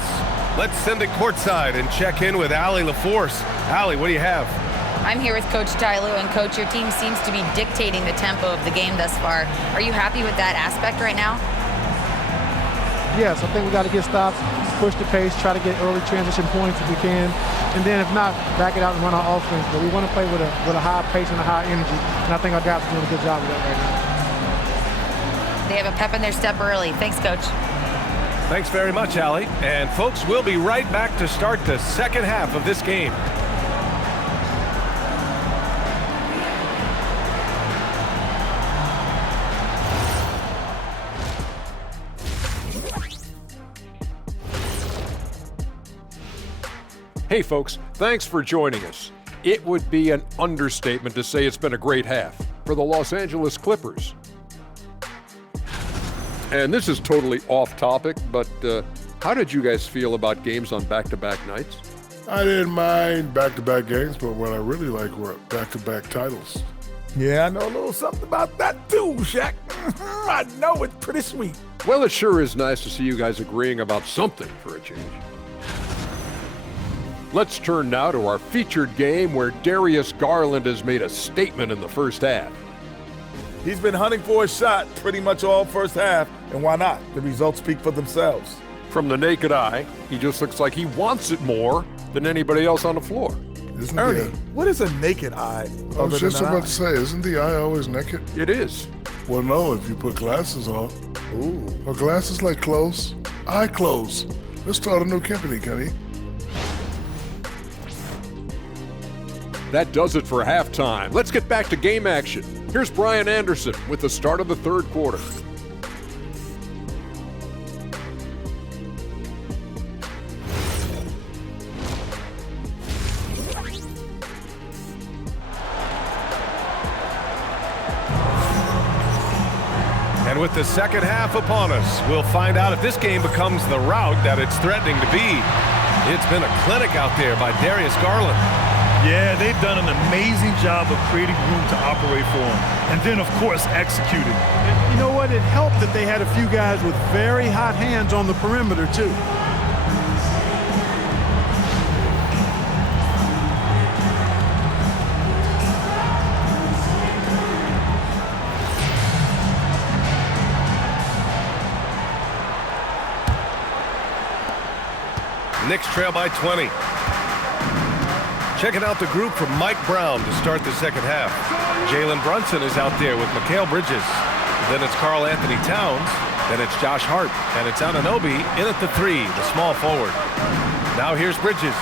Let's send it courtside and check in with Allie LaForce. Allie, what do you have? I'm here with Coach Tyloo, and Coach, your team seems to be dictating the tempo of the game thus far. Are you happy with that aspect right now? Yes, I think we got to get stops, push the pace, try to get early transition points if we can, and then if not, back it out and run our offense. But we want to play with a high pace and a high energy, and I think our guys are doing a good job of that right now. They have a pep in their step early. Thanks, Coach. Thanks very much, Allie. And folks, we'll be right back to start the second half of this game. Hey folks, thanks for joining us. It would be an understatement to say it's been a great half for the Los Angeles Clippers. And this is totally off topic, but how did you guys feel about games on back-to-back nights? I didn't mind back-to-back games, but what I really like were back-to-back titles. Yeah, I know a little something about that too, Shaq. I know it's pretty sweet. Well, it sure is nice to see you guys agreeing about something for a change. Let's turn now to our featured game where Darius Garland has made a statement in the first half. He's been hunting for a shot pretty much all first half, and why not? The results speak for themselves. From the naked eye, he just looks like he wants it more than anybody else on the floor. Isn't Ernie, the what is a naked eye? I was just about to say, isn't the eye always naked? It is. Well, no, if you put glasses on. Ooh. Well, glasses like clothes. Eye clothes. Let's start a new company, Kenny. That does it for halftime. Let's get back to game action. Here's Brian Anderson with the start of the third quarter. And with the second half upon us, we'll find out if this game becomes the rout that it's threatening to be. It's been a clinic out there by Darius Garland. Yeah, they've done an amazing job of creating room to operate for him. And then, of course, executing. And you know what? It helped that they had a few guys with very hot hands on the perimeter, too. Knicks trail by 20. Checking out the group from Mike Brown to start the second half. Jalen Brunson is out there with Mikal Bridges. Then it's Karl Anthony Towns. Then it's Josh Hart. And it's Anunoby in at the 3, the small forward. Now here's Bridges.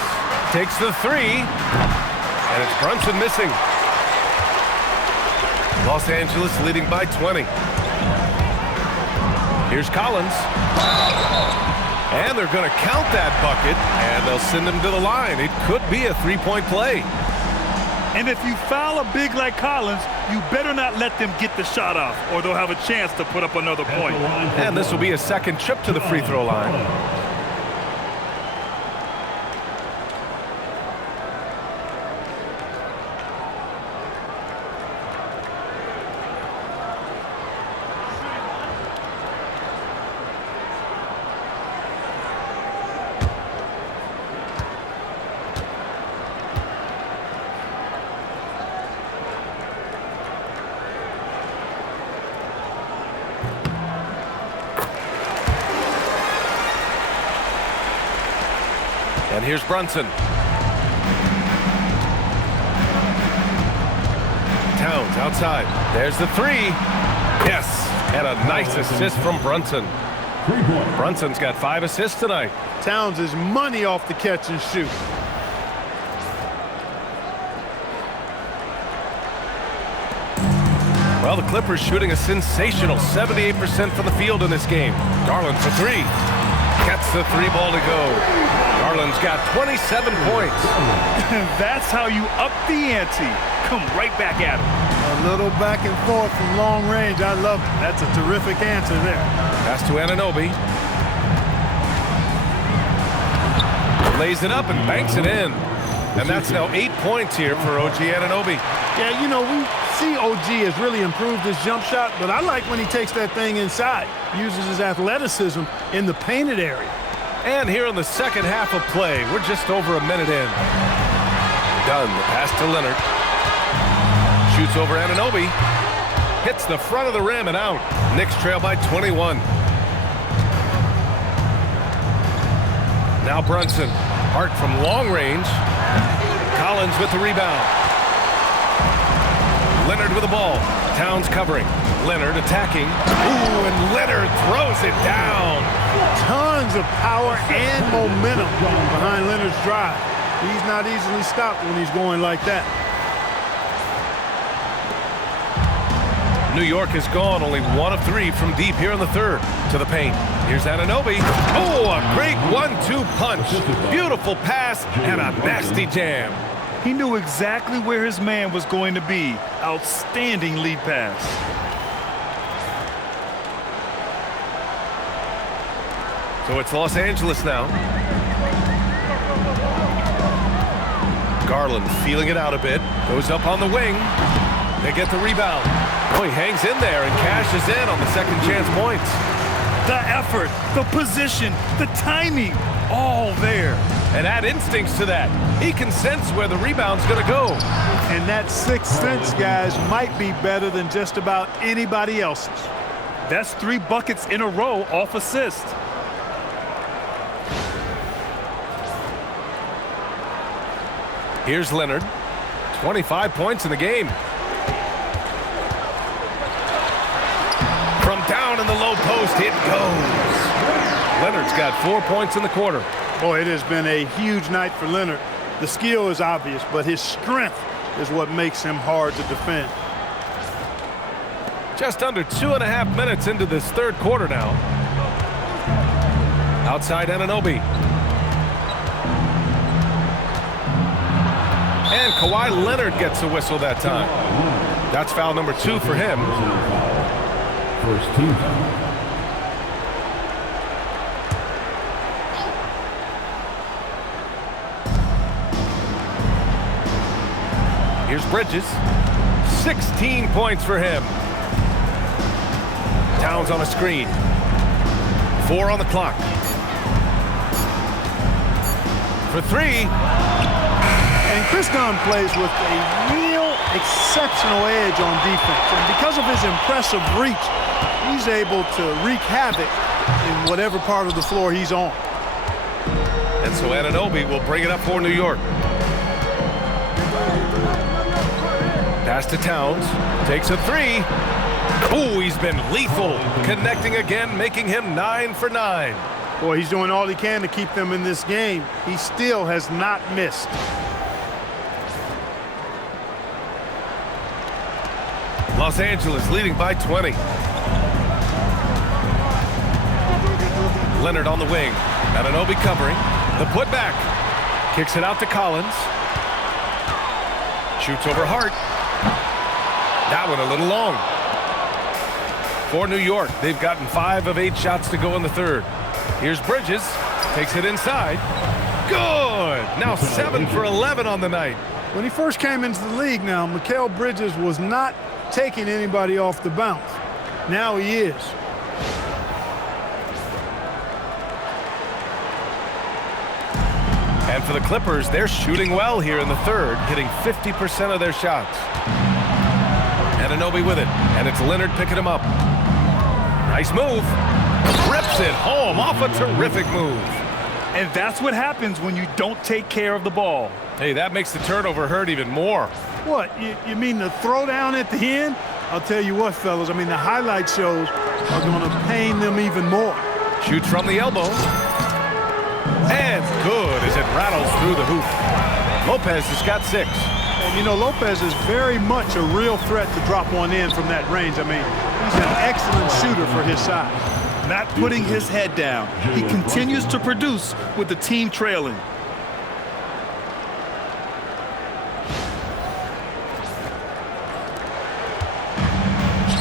Takes the 3. And it's Brunson missing. Los Angeles leading by 20. Here's Collins. And they're going to count that bucket, and they'll send him to the line. It could be a three-point play. And if you foul a big like Collins, you better not let them get the shot off, or they'll have a chance to put up another point. And this will be a second trip to the free throw line. And here's Brunson. Towns outside. There's the 3. Yes. And a nice assist from Brunson. Brunson's got 5 assists tonight. Towns is money off the catch and shoot. Well, the Clippers shooting a sensational 78% from the field in this game. Garland for 3. Gets the 3 ball to go. Garland's got 27 points. That's how you up the ante. Come right back at him. A little back and forth from long range. I love it. That's a terrific answer there. Pass to Anunoby. Lays it up and banks it in. And that's now 8 points here for OG Anunoby. Yeah, you know, we see OG has really improved his jump shot, but I like when he takes that thing inside, uses his athleticism in the painted area. And here in the second half of play, we're just over a minute in. Dunn, the pass to Leonard. Shoots over Anunoby. Hits the front of the rim and out. Knicks trail by 21. Now Brunson. Hart from long range. Collins with the rebound. Leonard with the ball. Towns covering. Leonard attacking. Ooh, and Leonard throws it down. Tons of power and momentum behind Leonard's drive. He's not easily stopped when he's going like that. New York has gone only 1 of 3 from deep here in the third. To the paint. Here's Anunoby. Oh, a great 1-2 punch. Beautiful pass and a nasty jam. He knew exactly where his man was going to be. Outstanding lead pass. So it's Los Angeles now. Garland feeling it out a bit. Goes up on the wing. They get the rebound. Oh, he hangs in there and cashes in on the second chance points. The effort, the position, the timing, all there. And add instincts to that. He can sense where the rebound's going to go. And that sixth sense, guys, might be better than just about anybody else's. That's 3 buckets in a row off assist. Here's Leonard. 25 points in the game. From down in the low post, it goes. Leonard's got 4 points in the quarter. Boy, it has been a huge night for Leonard. The skill is obvious, but his strength is what makes him hard to defend. Just under 2.5 minutes into this third quarter now. Outside Anunoby. And Kawhi Leonard gets a whistle that time. That's foul number 2 for him. First team. Here's Bridges. 16 points for him. Towns on a screen. 4 on the clock. For 3. And Chris Dunn plays with a real exceptional edge on defense. And because of his impressive reach, he's able to wreak havoc in whatever part of the floor he's on. And so Anunoby will bring it up for New York. Pass to Towns. Takes a 3. Oh, he's been lethal. Connecting again, making him 9 for 9. Boy, he's doing all he can to keep them in this game. He still has not missed. Los Angeles leading by 20. Leonard on the wing. Anunoby covering. The putback. Kicks it out to Collins. Shoots over Hart. That one a little long. For New York, they've gotten 5 of 8 shots to go in the third. Here's Bridges. Takes it inside. Good. Now 7 for 11 on the night. When he first came into the league now, Mikal Bridges was not taking anybody off the bounce. Now he is. And for the Clippers, they're shooting well here in the third, hitting 50% of their shots. Anunoby with it, and it's Leonard picking him up. Nice move. Rips it home off a terrific move. And that's what happens when you don't take care of the ball. Hey, that makes the turnover hurt even more. What, you mean the throwdown at the end? I'll tell you what, fellas, I mean, the highlight shows are going to pain them even more. Shoots from the elbow. And good as it rattles through the hoop. Lopez has got 6. And, you know, Lopez is very much a real threat to drop one in from that range. I mean, he's an excellent shooter for his size. Not putting his head down. He continues to produce with the team trailing.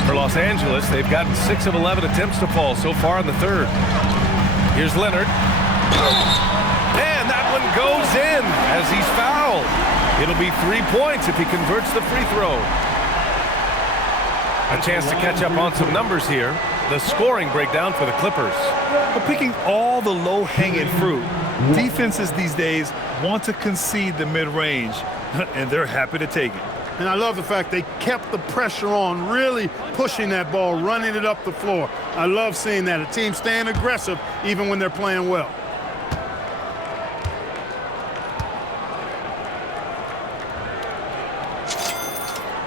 For Los Angeles, they've gotten 6 of 11 attempts to fall so far in the third. Here's Leonard. And that one goes in as he's fouled. It'll be 3 points if he converts the free throw. A chance to catch up on some numbers here. The scoring breakdown for the Clippers. But picking all the low-hanging fruit, defenses these days want to concede the mid-range, and they're happy to take it. And I love the fact they kept the pressure on, really pushing that ball, running it up the floor. I love seeing that. A team staying aggressive even when they're playing well.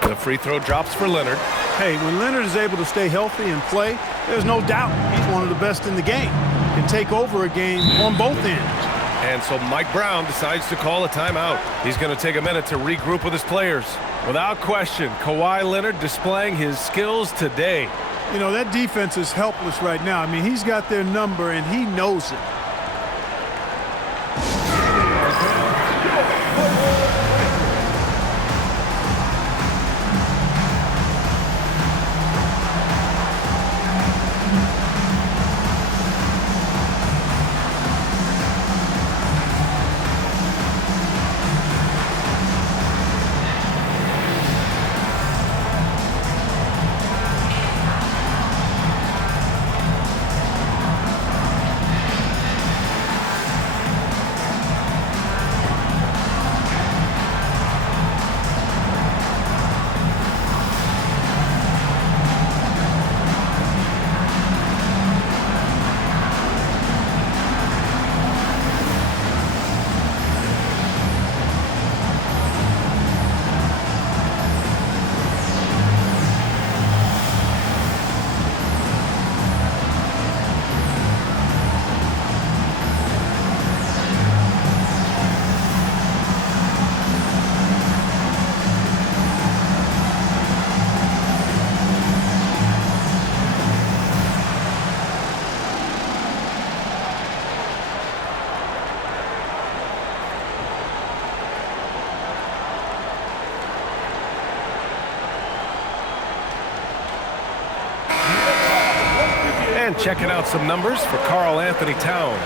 The free throw drops for Leonard. Hey, when Leonard is able to stay healthy and play, there's no doubt he's one of the best in the game. Can take over a game on both ends. And so Mike Brown decides to call a timeout. He's going to take a minute to regroup with his players. Without question, Kawhi Leonard displaying his skills today. You know, that defense is helpless right now. I mean, he's got their number, and he knows it. checking out some numbers for Karl Anthony Towns.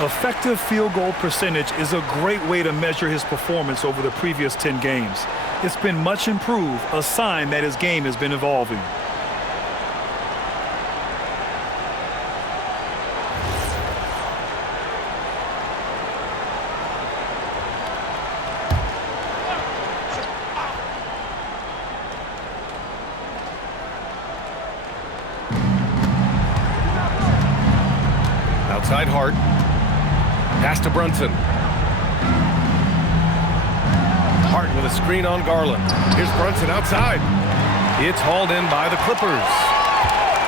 Effective field goal percentage is a great way to measure his performance over the previous 10 games. It's been much improved, a sign that his game has been evolving. Outside Hart. Pass to Brunson. Hart with a screen on Garland. Here's Brunson outside. It's hauled in by the Clippers.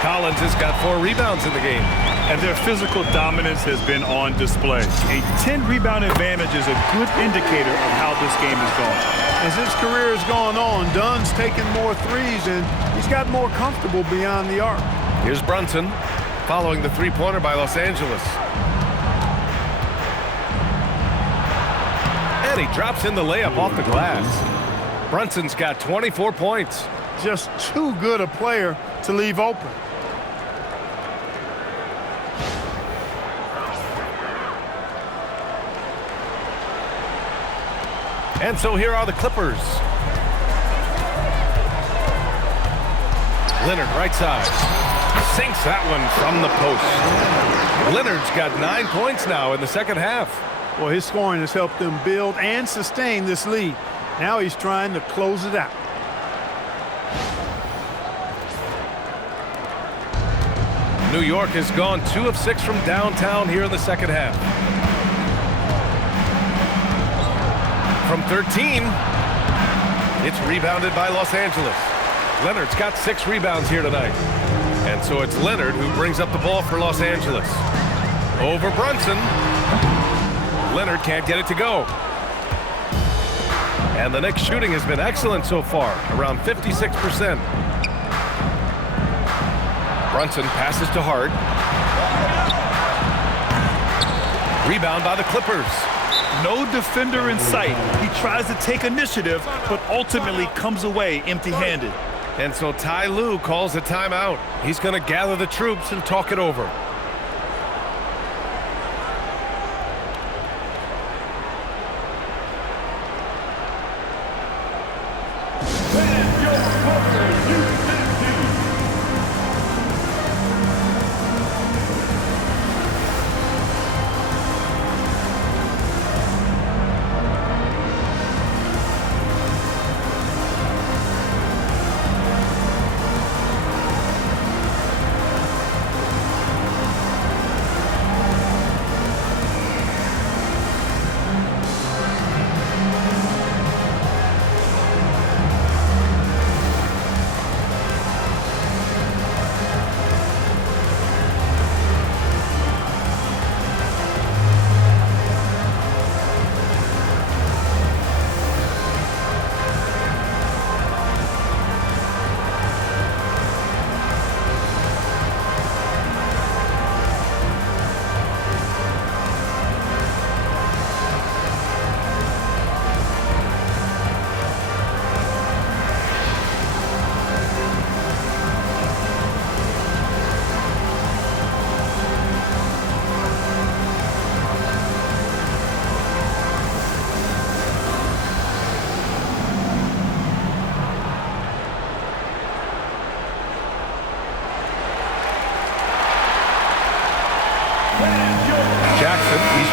Collins has got 4 rebounds in the game. And their physical dominance has been on display. A 10-rebound advantage is a good indicator of how this game is going. As his career has gone on, Dunn's taken more threes, and he's got more comfortable beyond the arc. Here's Brunson, following the three-pointer by Los Angeles. And he drops in the layup off the glass. Brunson's got 24 points. Just too good a player to leave open. And so here are the Clippers. Leonard right side. Sinks that one from the post. Leonard's got 9 points now in the second half. Well, his scoring has helped them build and sustain this lead. Now he's trying to close it out. New York has gone 2 of 6 from downtown here in the second half. From 13, it's rebounded by Los Angeles. Leonard's got 6 rebounds here tonight. And so it's Leonard who brings up the ball for Los Angeles. Over Brunson. Leonard can't get it to go. And the Knicks shooting has been excellent so far, around 56%. Brunson passes to Hart. Rebound by the Clippers. No defender in sight. He tries to take initiative, but ultimately comes away empty-handed. And so Ty Lue calls a timeout. He's going to gather the troops and talk it over.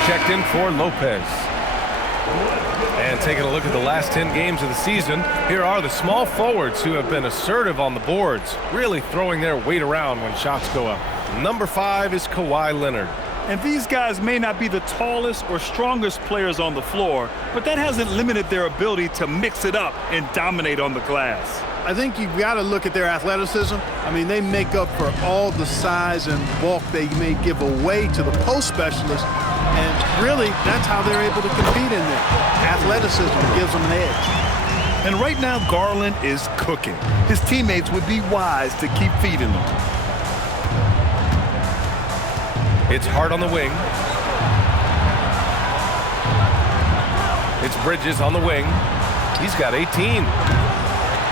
Checked in for Lopez. And taking a look at the last 10 games of the season, here are the small forwards who have been assertive on the boards, really throwing their weight around when shots go up. Number 5 is Kawhi Leonard. And these guys may not be the tallest or strongest players on the floor, but that hasn't limited their ability to mix it up and dominate on the glass. I think you've got to look at their athleticism. I mean, they make up for all the size and bulk they may give away to the post specialists. And really, that's how they're able to compete in there. Athleticism gives them an edge. And right now, Garland is cooking. His teammates would be wise to keep feeding him. It's Hart on the wing. It's Bridges on the wing. He's got 18.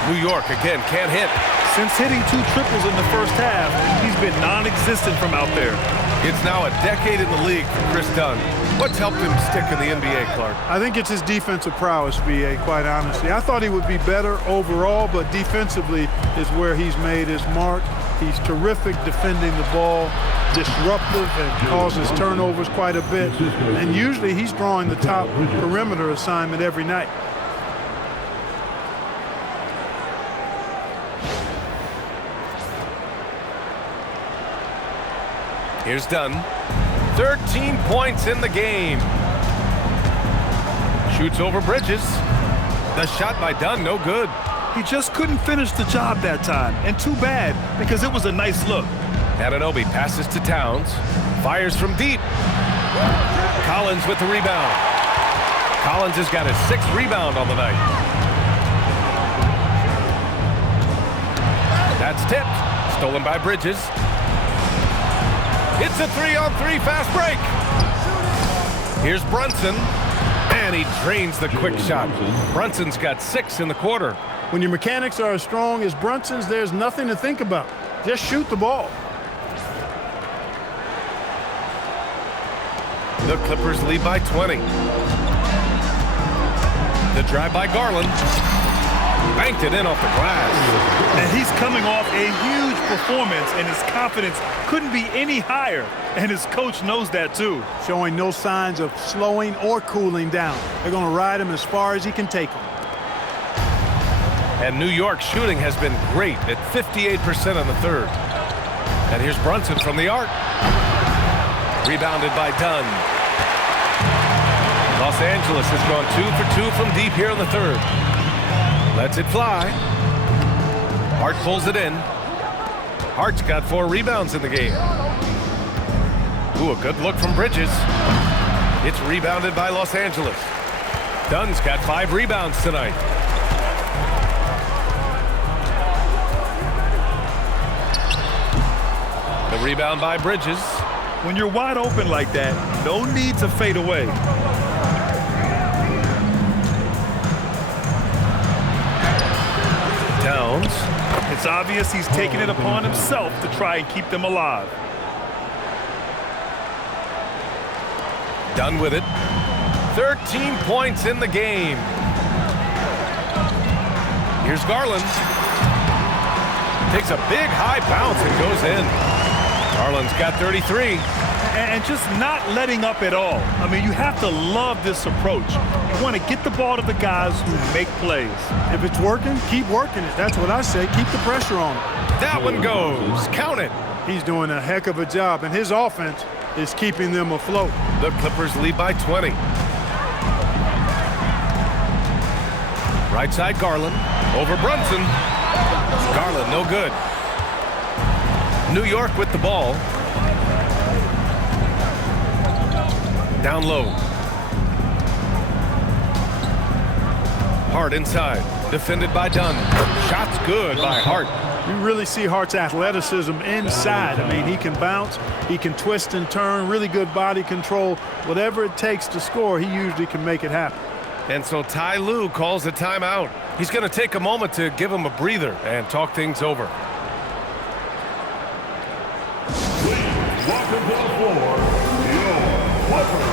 New York again can't hit. Since hitting 2 triples in the first half, he's been non-existent from out there. It's now a decade in the league for Chris Dunn. What's helped him stick in the NBA, Clark? I think it's his defensive prowess, B.A., quite honestly. I thought he would be better overall, but defensively is where he's made his mark. He's terrific defending the ball, disruptive, and causes turnovers quite a bit. And usually he's drawing the top perimeter assignment every night. Here's Dunn. 13 points in the game. Shoots over Bridges. The shot by Dunn, no good. He just couldn't finish the job that time, and too bad, because it was a nice look. Anunoby passes to Towns. Fires from deep. Collins with the rebound. Collins has got his 6th rebound on the night. That's tipped. Stolen by Bridges. It's a 3-on-3 fast break. Here's Brunson, and he drains the quick shot. Brunson's got 6 in the quarter. When your mechanics are as strong as Brunson's, there's nothing to think about. Just shoot the ball. The Clippers lead by 20. The drive by Garland. Banked it in off the glass. And he's coming off a huge performance, and his confidence couldn't be any higher. And his coach knows that too. Showing no signs of slowing or cooling down. They're going to ride him as far as he can take him. And New York's shooting has been great at 58% in the third. And here's Brunson from the arc. Rebounded by Dunn. Los Angeles has gone 2 for 2 from deep here in the third. Lets it fly. Hart pulls it in. Hart's got 4 rebounds in the game. Ooh, a good look from Bridges. It's rebounded by Los Angeles. Dunn's got 5 rebounds tonight. The rebound by Bridges. When you're wide open like that, no need to fade away. Towns. It's obvious he's taking it upon himself to try and keep them alive. Done with it. 13 points in the game. Here's Garland. Takes a big high bounce and goes in. Garland's got 33. And just not letting up at all. I mean, you have to love this approach. You want to get the ball to the guys who make plays. If it's working, keep working it. That's what I say. Keep the pressure on him. That one goes. Count it. He's doing a heck of a job, and his offense is keeping them afloat. The Clippers lead by 20. Right side Garland. Over Brunson. Garland, no good. New York with the ball. Down low. Hart inside. Defended by Dunn. Shot's good by Hart. You really see Hart's athleticism inside. I mean, he can bounce, he can twist and turn, really good body control. Whatever it takes to score, he usually can make it happen. And so Ty Lue calls a timeout. He's going to take a moment to give him a breather and talk things over. Welcome to the floor, your Clippers.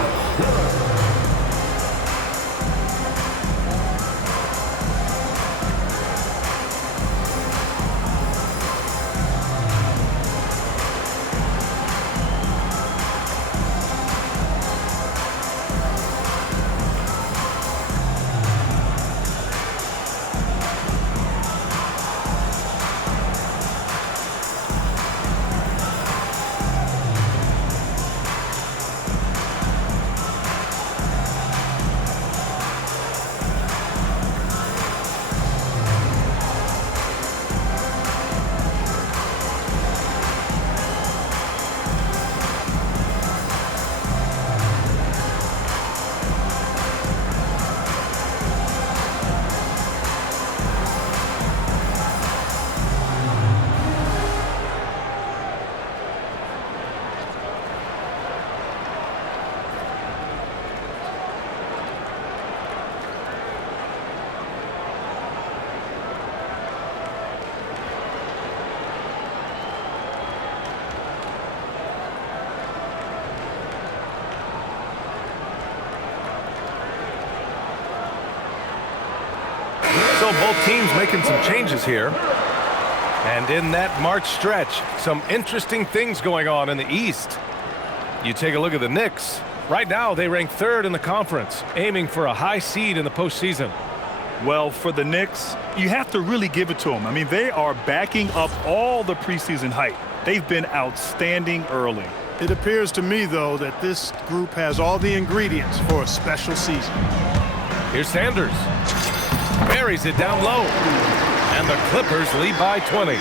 still both teams making some changes here. And in that March stretch, some interesting things going on in the East. You take a look at the Knicks. Right now, they rank 3rd in the conference, aiming for a high seed in the postseason. Well, for the Knicks, you have to really give it to them. I mean, they are backing up all the preseason hype. They've been outstanding early. It appears to me, though, that this group has all the ingredients for a special season. Here's Sanders. Buries it down low. And the Clippers lead by 20.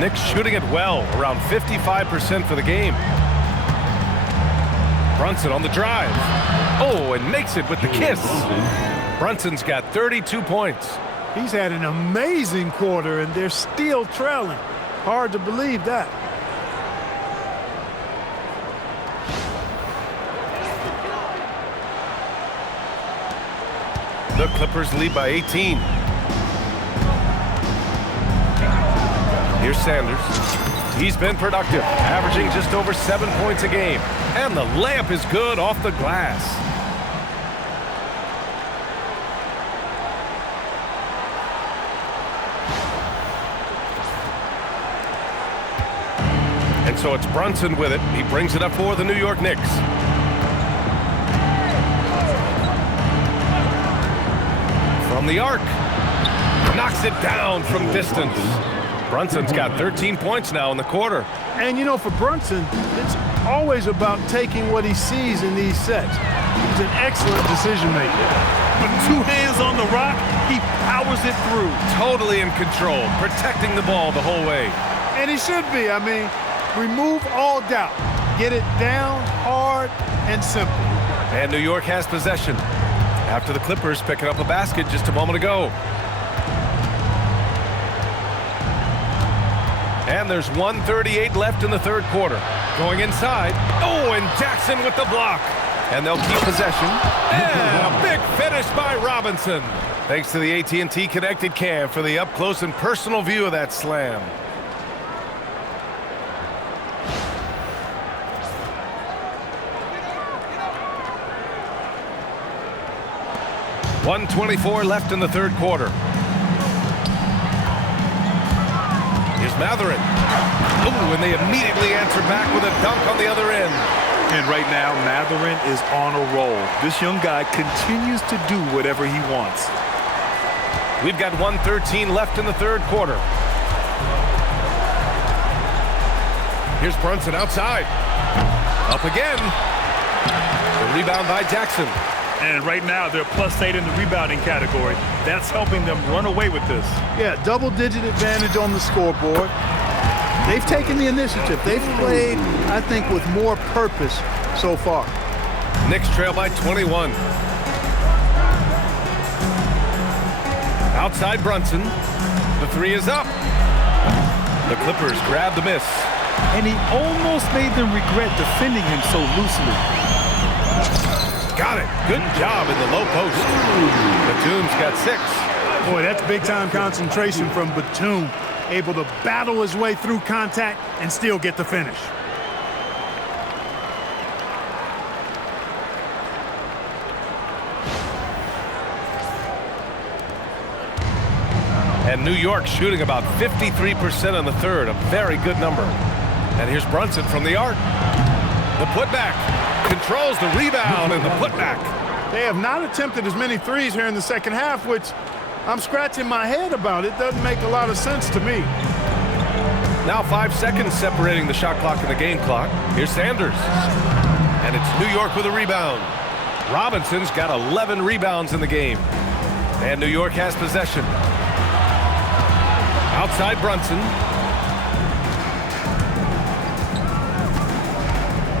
Knicks shooting it well, around 55% for the game. Brunson on the drive. Oh, and makes it with the kiss. Brunson's got 32 points. He's had an amazing quarter, and they're still trailing. Hard to believe that. The Clippers lead by 18. Here's Sanders. He's been productive, averaging just over 7 points a game. And the layup is good off the glass. And so it's Brunson with it. He brings it up for the New York Knicks. From the arc. Knocks it down from distance. Brunson's got 13 points now in the quarter. And, you know, for Brunson, it's always about taking what he sees in these sets. He's an excellent decision maker. With 2 hands on the rock, he powers it through. Totally in control, protecting the ball the whole way. And he should be. I mean, remove all doubt. Get it down, hard, and simple. And New York has possession after the Clippers picking up a basket just a moment ago. And there's 1:38 left in the third quarter. Going inside. Oh, and Jackson with the block. And they'll keep possession. And a big finish by Robinson. Thanks to the AT&T Connected Cam for the up-close and personal view of that slam. .124 left in the third quarter. Here's Matherin. Ooh, and they immediately answer back with a dunk on the other end. And right now, Matherin is on a roll. This young guy continues to do whatever he wants. We've got 1:13 left in the third quarter. Here's Brunson outside. Up again. The rebound by Jackson. And right now, they're +8 in the rebounding category. That's helping them run away with this. Yeah, double-digit advantage on the scoreboard. They've taken the initiative. They've played, I think, with more purpose so far. Knicks trail by 21. Outside Brunson. The three is up. The Clippers grab the miss. And he almost made them regret defending him so loosely. Got it. Good job in the low post. Batum's got 6. Boy, that's big-time concentration from Batum. Able to battle his way through contact and still get the finish. And New York shooting about 53% in the third, a very good number. And here's Brunson from the arc. The putback. Controls the rebound and the putback. They have not attempted as many threes here in the second half, which I'm scratching my head about. It doesn't make a lot of sense to me. Now 5 seconds separating the shot clock and the game clock. Here's Sanders. And it's New York with a rebound. Robinson's got 11 rebounds in the game. And New York has possession. Outside Brunson.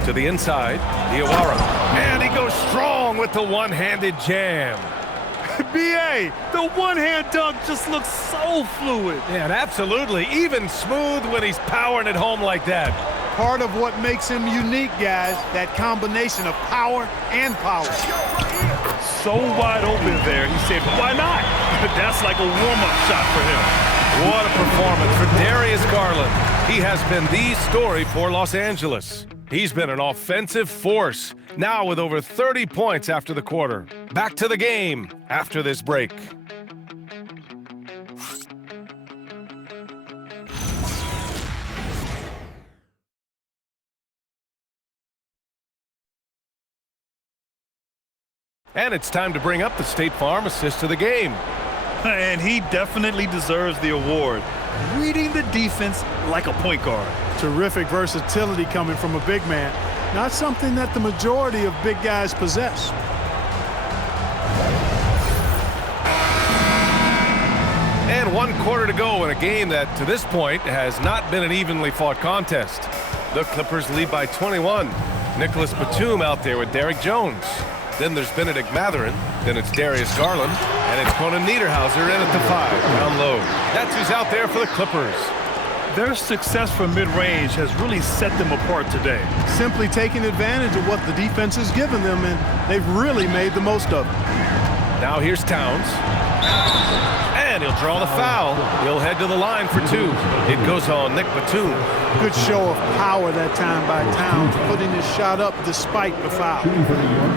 To the inside, Diawara. And he goes strong with the one-handed jam. B.A., the one-hand dunk just looks so fluid. Yeah, and absolutely. Even smooth when he's powering it home like that. Part of what makes him unique, guys, that combination of power and power. So wide open there, he said, why not? But that's like a warm-up shot for him. What a performance for Darius Garland. He has been the story for Los Angeles. He's been an offensive force, now with over 30 points after the quarter. Back to the game after this break. And it's time to bring up the State Farm assist of the game. And he definitely deserves the award. Reading the defense like a point guard. Terrific versatility coming from a big man. Not something that the majority of big guys possess. And 1 quarter to go in a game that, to this point, has not been an evenly fought contest. The Clippers lead by 21. Nicholas Batum out there with Derrick Jones. Then there's Benedict Mathurin. Then it's Darius Garland. And it's Conan Niederhauser in at the 5, down low. That's who's out there for the Clippers. Their success from mid-range has really set them apart today. Simply taking advantage of what the defense has given them, and they've really made the most of it. Now here's Towns. And he'll draw the foul. He'll head to the line for 2. It goes on Nick Batum. Good show of power that time by Towns, putting his shot up despite the foul. Shooting for New York,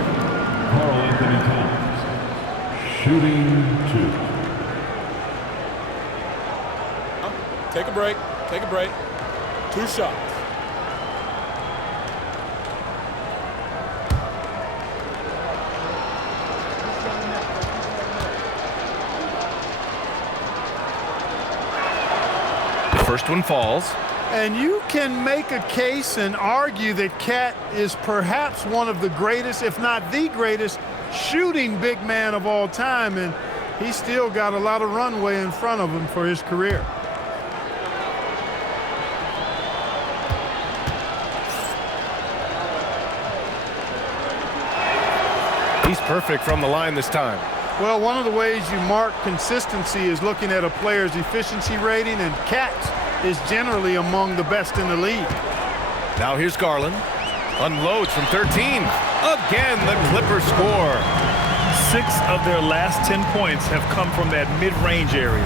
Karl Anthony Towns. Shooting 2. Take a break. Take a break. 2 shots. First one falls. And you can make a case and argue that Cat is perhaps one of the greatest, if not the greatest, shooting big man of all time, and he's still got a lot of runway in front of him for his career. He's perfect from the line this time. Well, one of the ways you mark consistency is looking at a player's efficiency rating, and Cat's is generally among the best in the league. Now here's Garland. Unloads from 13. Again, the Clippers score. 6 of their last 10 points have come from that mid-range area.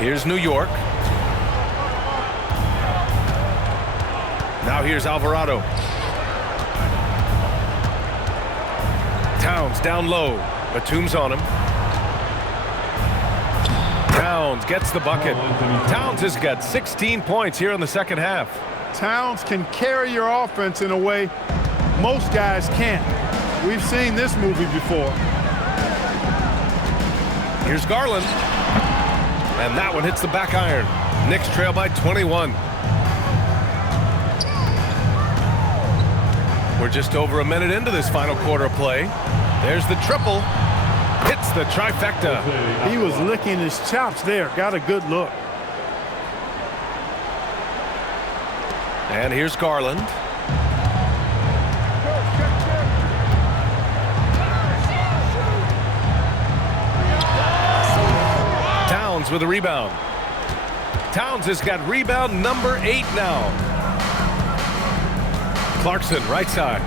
Here's New York. Now here's Alvarado. Towns down low. Batum's on him. Towns gets the bucket. Towns has got 16 points here in the second half. Towns can carry your offense in a way most guys can't. We've seen this movie before. Here's Garland. And that one hits the back iron. Knicks trail by 21. We're just over a minute into this final quarter of play. There's the triple. Hits the trifecta. He was licking his chops there. Got a good look. And here's Garland. Towns with a rebound. Towns has got rebound number 8 now. Clarkson, right side.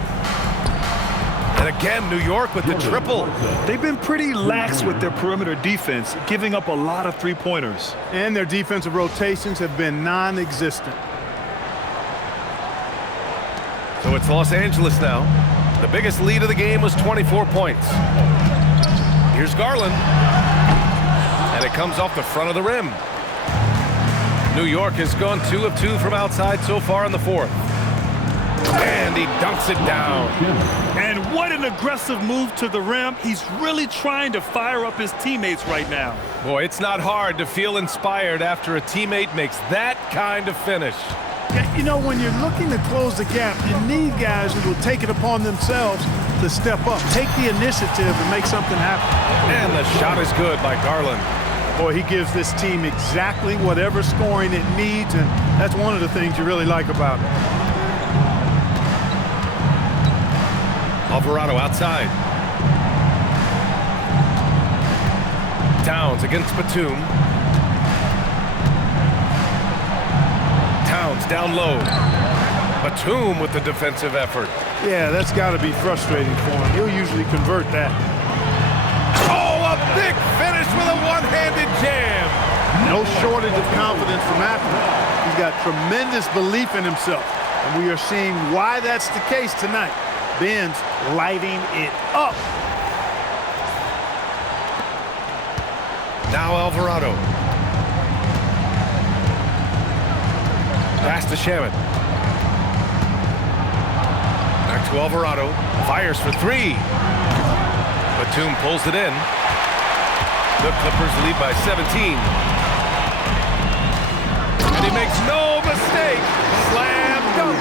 And again, New York with the triple. They've been pretty lax with their perimeter defense, giving up a lot of three-pointers. And their defensive rotations have been non-existent. So it's Los Angeles now. The biggest lead of the game was 24 points. Here's Garland. And it comes off the front of the rim. New York has gone 2 of 2 from outside so far in the fourth. And he dunks it down. And what an aggressive move to the rim. He's really trying to fire up his teammates right now. Boy, it's not hard to feel inspired after a teammate makes that kind of finish. Yeah, you know, when you're looking to close the gap, you need guys who will take it upon themselves to step up, take the initiative and make something happen. And the shot is good by Garland. Boy, he gives this team exactly whatever scoring it needs, and that's one of the things you really like about it. Alvarado outside. Towns against Batum. Towns down low. Batum with the defensive effort. Yeah, that's got to be frustrating for him. He'll usually convert that. Oh, a big finish with a one-handed jam. No shortage of confidence from Matthew. He's got tremendous belief in himself, and we are seeing why that's the case tonight. Ben's lighting it up. Now Alvarado. Pass to Shaman. Back to Alvarado. Fires for three. Batum pulls it in. The Clippers lead by 17. And he makes no mistake. Slam dunk.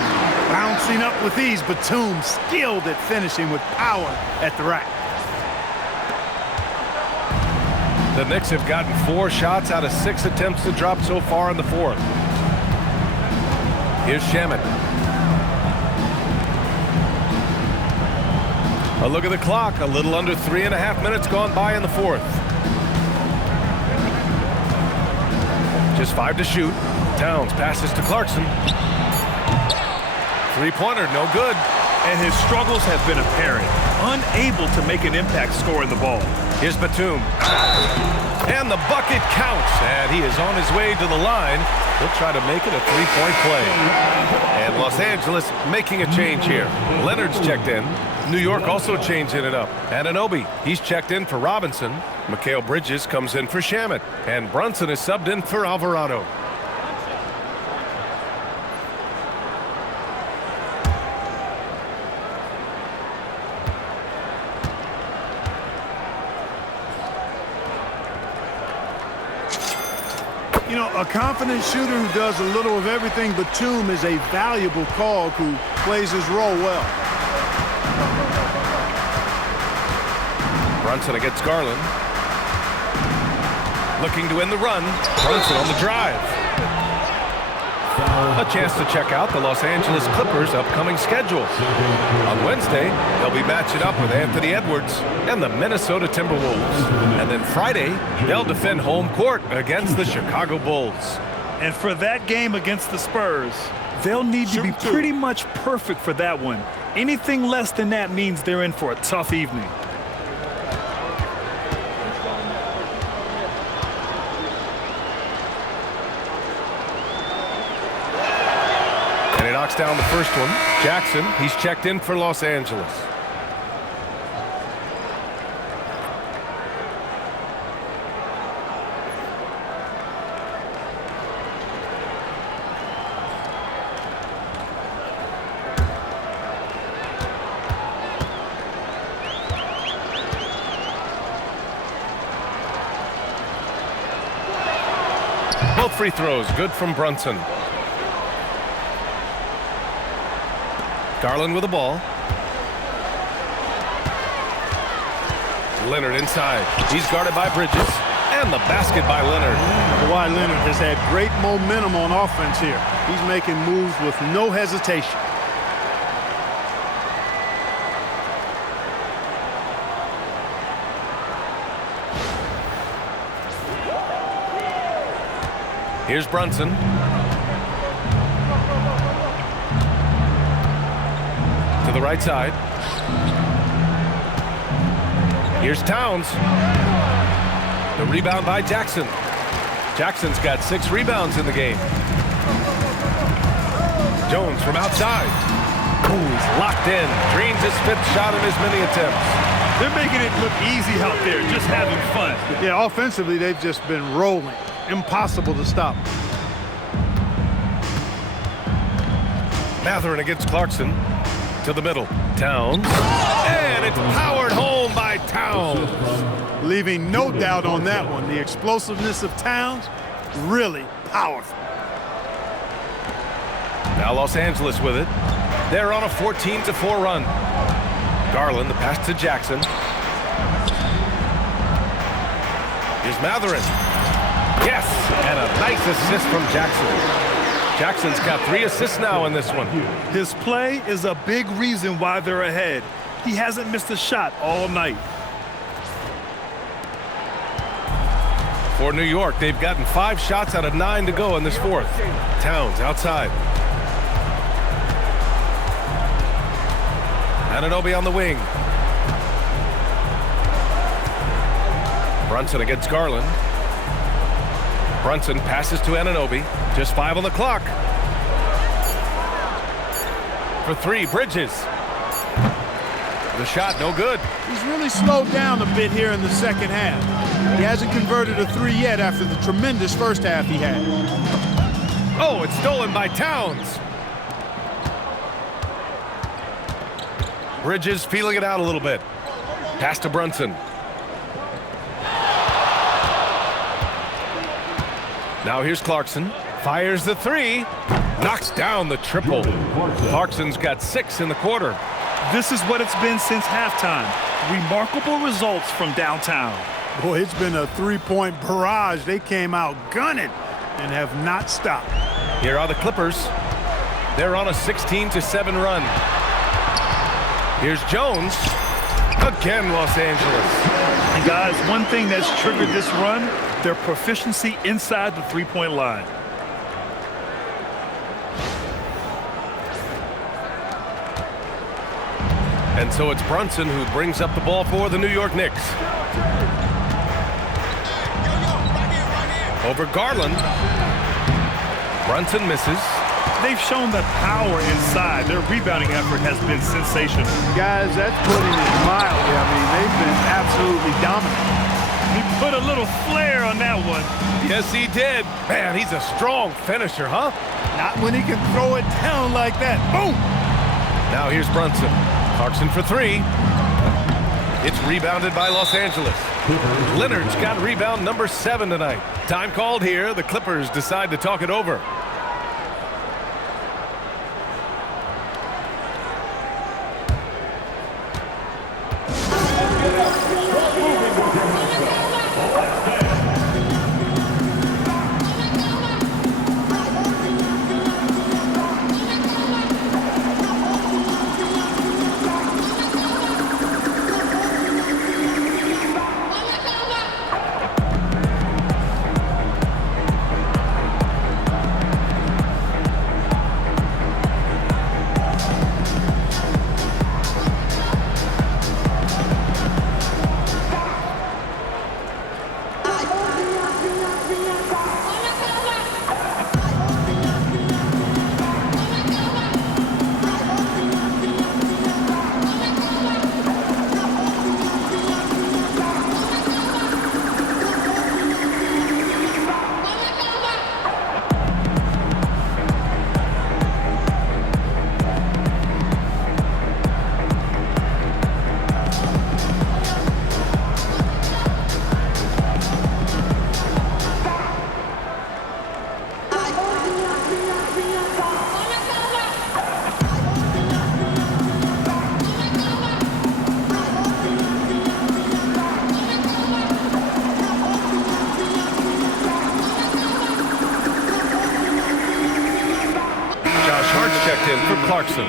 Bouncing up with ease. Batum skilled at finishing with power at the rack. The Knicks have gotten 4 shots out of 6 attempts to drop so far in the fourth. Here's Shaman. A look at the clock. A little under 3.5 minutes gone by in the fourth. Just 5 to shoot. Towns passes to Clarkson. Three-pointer, no good. And his struggles have been apparent. Unable to make an impact scoring the ball. Here's Batum. And the bucket counts. And he is on his way to the line. He'll try to make it a three-point play. And Los Angeles making a change here. Leonard's checked in. New York also changing it up. Anunoby, he's checked in for Robinson. Mikal Bridges comes in for Shamet. And Brunson is subbed in for Alvarado. You know, a confident shooter who does a little of everything. Batum is a valuable cog who plays his role well. Brunson against Garland. Looking to win the run. Brunson on the drive. A chance to check out the Los Angeles Clippers' upcoming schedule. On Wednesday, they'll be matching up with Anthony Edwards and the Minnesota Timberwolves. And then Friday, they'll defend home court against the Chicago Bulls. And for that game against the Spurs, they'll need to be pretty much perfect for that one. Anything less than that means they're in for a tough evening. And he knocks down the first one. Jackson, he's checked in for Los Angeles. Both free throws good from Brunson. Garland with the ball. Leonard inside. He's guarded by Bridges. And the basket by Leonard. Kawhi Leonard has had great momentum on offense here. He's making moves with no hesitation. Here's Brunson. To the right side. Here's Towns. The rebound by Jackson. Jackson's got 6 rebounds in the game. Jones from outside. Oh, he's locked in. Dreams his 5th shot in as many attempts. They're making it look easy out there, just having fun. Yeah, offensively, they've just been rolling. Impossible to stop. Matherin against Clarkson. To the middle. Towns. And it's powered home by Towns. Leaving no doubt on that one. The explosiveness of Towns, really powerful. Now Los Angeles with it. They're on a 14-4 run. Garland, the pass to Jackson. Here's Matherin. Yes, and a nice assist from Jackson. Jackson's got 3 assists now in this one. His play is a big reason why they're ahead. He hasn't missed a shot all night. For New York, they've gotten 5 shots out of 9 to go in this fourth. Towns outside. Anunoby on the wing. Brunson against Garland. Brunson passes to Anunoby. Just 5 on the clock. For 3, Bridges. The shot, no good. He's really slowed down a bit here in the second half. He hasn't converted a 3 yet after the tremendous first half he had. Oh, it's stolen by Towns. Bridges feeling it out a little bit. Pass to Brunson. Now here's Clarkson. Fires the 3. Knocks down the triple. Clarkson's got 6 in the quarter. This is what it's been since halftime. Remarkable results from downtown. Boy, it's been a 3-point barrage. They came out gunning and have not stopped. Here are the Clippers. They're on a 16-7 run. Here's Jones. Again, Los Angeles. And guys, one thing that's triggered this run, their proficiency inside the three-point line. And so it's Brunson who brings up the ball for the New York Knicks. Over Garland. Brunson misses. They've shown the power inside. Their rebounding effort has been sensational. Guys, that's putting it mildly. I mean, they've been absolutely dominant. He put a little flair on that one. Yes, he did. Man, he's a strong finisher, huh? Not when he can throw it down like that. Boom! Now here's Brunson. Clarkson for 3. It's rebounded by Los Angeles. Leonard's got rebound number 7 tonight. Time called here. The Clippers decide to talk it over. For Clarkson.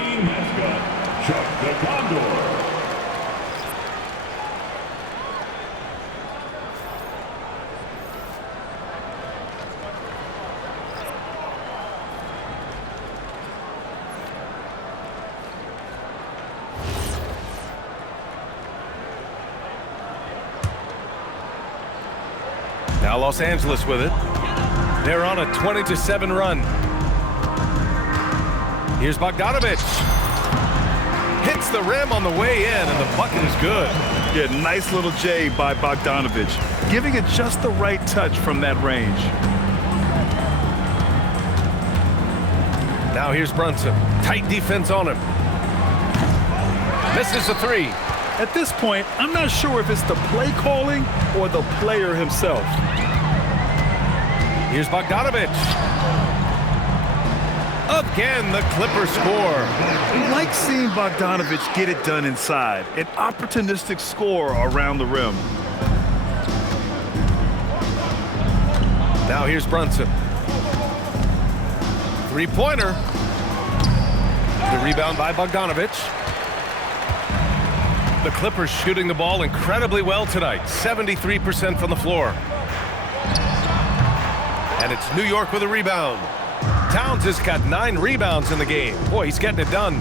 Now Los Angeles with it. They're on a 20-7 run. Here's Bogdanovich. Hits the rim on the way in, and the bucket is good. Yeah, nice little J by Bogdanovich, giving it just the right touch from that range. Now here's Brunson. Tight defense on him. Misses the 3. At this point, I'm not sure if it's the play calling or the player himself. Here's Bogdanovich. Again, the Clippers score. We like seeing Bogdanovich get it done inside. An opportunistic score around the rim. Now here's Brunson. 3-pointer. The rebound by Bogdanovich. The Clippers shooting the ball incredibly well tonight. 73% from the floor. And it's New York with a rebound. Towns has got 9 rebounds in the game. Boy, he's getting it done.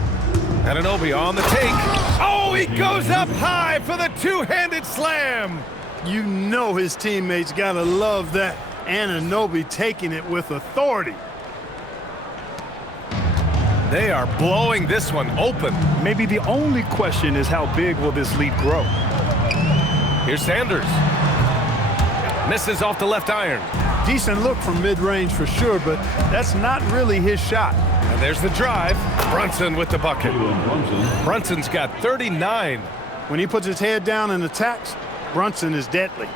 Anunoby on the take. Oh, he goes up high for the two-handed slam. You know his teammates gotta love that. Anunoby taking it with authority. They are blowing this one open. Maybe the only question is how big will this lead grow? Here's Sanders. Misses off the left iron. Decent look from mid-range for sure, but that's not really his shot. And there's the drive. Brunson with the bucket. Brunson's got 39. When he puts his head down and attacks, Brunson is deadly.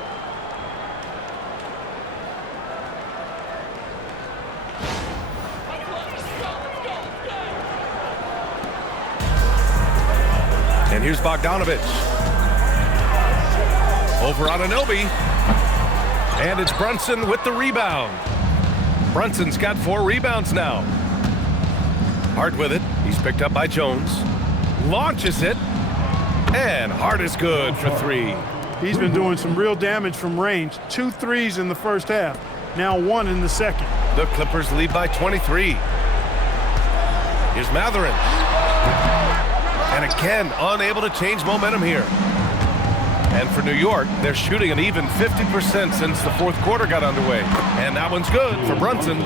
And here's Bogdanovich. Over Anunoby. And it's Brunson with the rebound. Brunson's got 4 rebounds now. Hart with it. He's picked up by Jones. Launches it. And Hart is good for 3. He's been doing some real damage from range. 2 threes in the first half. Now 1 in the second. The Clippers lead by 23. Here's Mathurin. And again, unable to change momentum here. And for New York, they're shooting an even 50% since the fourth quarter got underway. And that one's good for Brunson.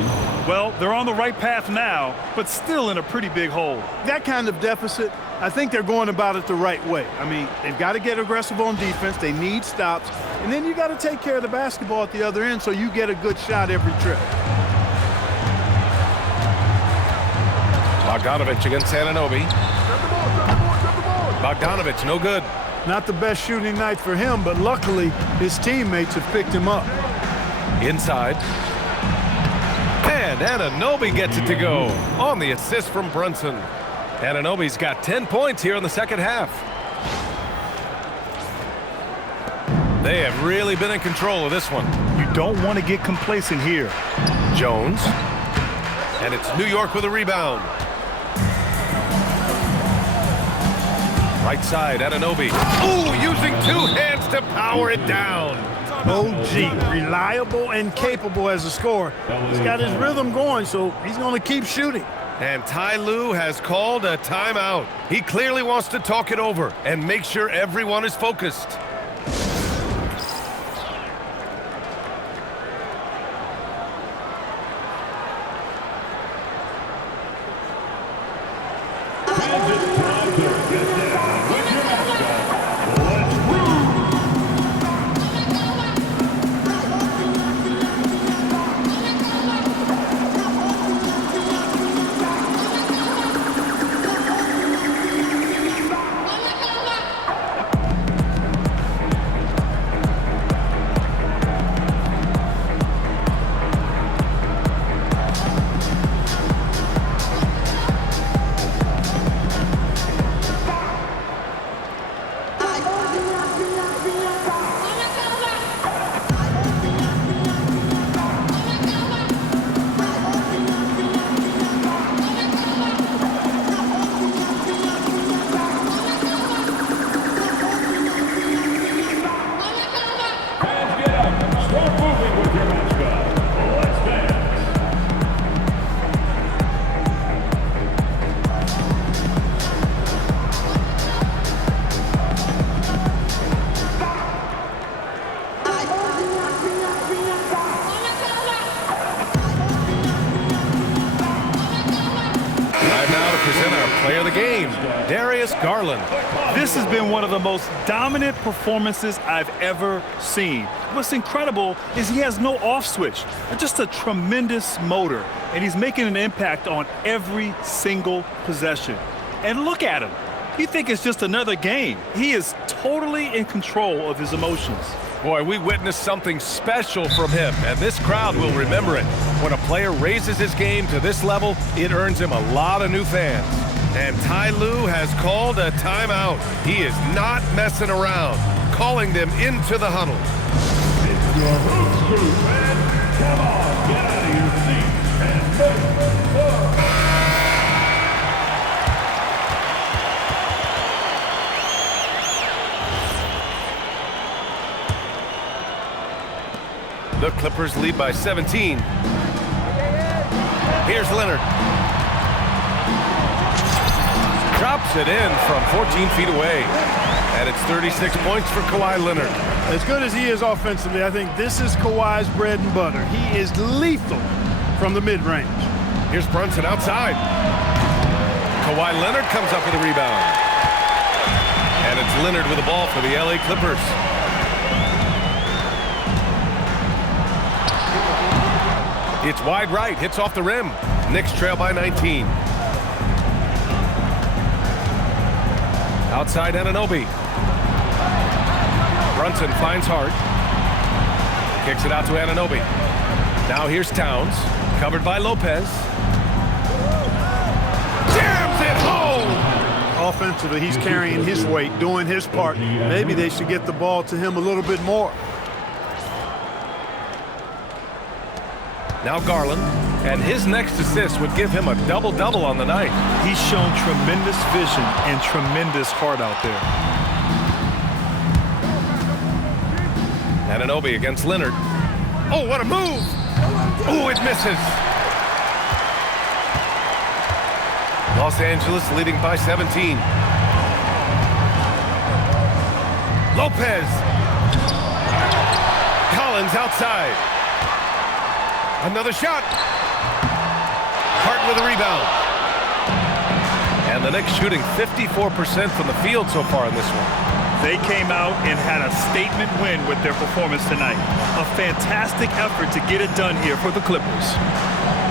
Well, they're on the right path now, but still in a pretty big hole. That kind of deficit, I think they're going about it the right way. I mean, they've got to get aggressive on defense. They need stops. And then you got to take care of the basketball at the other end so you get a good shot every trip. Bogdanovich against Anunoby. Bogdanovich, no good. Not the best shooting night for him, but luckily his teammates have picked him up. Inside. And Anunoby gets it to go on the assist from Brunson. Anunoby's got 10 points here in the second half. They have really been in control of this one. You don't want to get complacent here. Jones. And it's New York with a rebound. Right side, Anunoby. Ooh, using 2 hands to power it down. OG, reliable and capable as a scorer. He's got his rhythm going, so he's going to keep shooting. And Ty Lue has called a timeout. He clearly wants to talk it over and make sure everyone is focused. Garland. This has been one of the most dominant performances I've ever seen. What's incredible is he has no off switch, just a tremendous motor, and he's making an impact on every single possession. And look at him. You think it's just another game. He is totally in control of his emotions. Boy, we witnessed something special from him, and this crowd will remember it. When a player raises his game to this level, it earns him a lot of new fans. And Ty Lue has called a timeout. He is not messing around, calling them into the huddle. It's your host crew, man. Come on, get out of your seats and make love. The Clippers lead by 17. Here's Leonard. Drops it in from 14 feet away. And it's 36 points for Kawhi Leonard. As good as he is offensively, I think this is Kawhi's bread and butter. He is lethal from the mid-range. Here's Brunson outside. Kawhi Leonard comes up with a rebound. And it's Leonard with the ball for the LA Clippers. It's wide right, hits off the rim. Knicks trail by 19. Outside Anunoby. Brunson finds Hart. Kicks it out to Anunoby. Now here's Towns, covered by Lopez. Jams it home! Offensively, he's carrying his weight, doing his part. Maybe they should get the ball to him a little bit more. Now Garland, and his next assist would give him a double-double on the night. He's shown tremendous vision and tremendous heart out there. Anunoby against Leonard. Oh, what a move! Oh, it misses. Los Angeles leading by 17. Lopez. Collins outside. Another shot. Hart with a rebound. And the Knicks shooting 54% from the field so far in this one. They came out and had a statement win with their performance tonight. A fantastic effort to get it done here for the Clippers.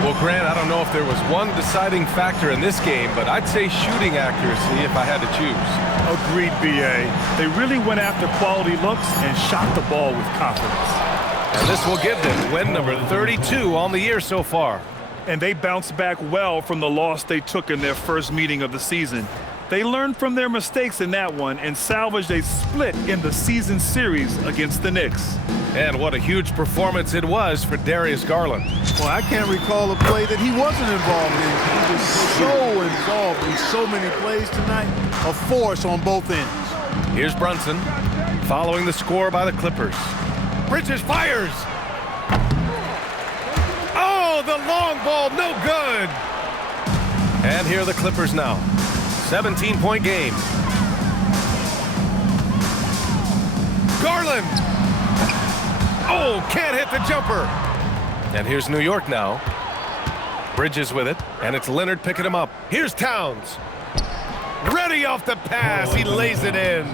Well, Grant, I don't know if there was one deciding factor in this game, but I'd say shooting accuracy if I had to choose. Agreed, B.A. They really went after quality looks and shot the ball with confidence. And this will give them win number 32 on the year so far. And they bounced back well from the loss they took in their first meeting of the season. They learned from their mistakes in that one and salvaged a split in the season series against the Knicks. And what a huge performance it was for Darius Garland. Well, I can't recall a play that he wasn't involved in. He was so involved in so many plays tonight. A force on both ends. Here's Brunson following the score by the Clippers. Bridges fires. Oh, the long ball, no good. And here are the Clippers now. 17-point game. Garland. Oh, can't hit the jumper. And here's New York now. Bridges with it, and it's Leonard picking him up. Here's Towns. Ready off the pass. He lays it in.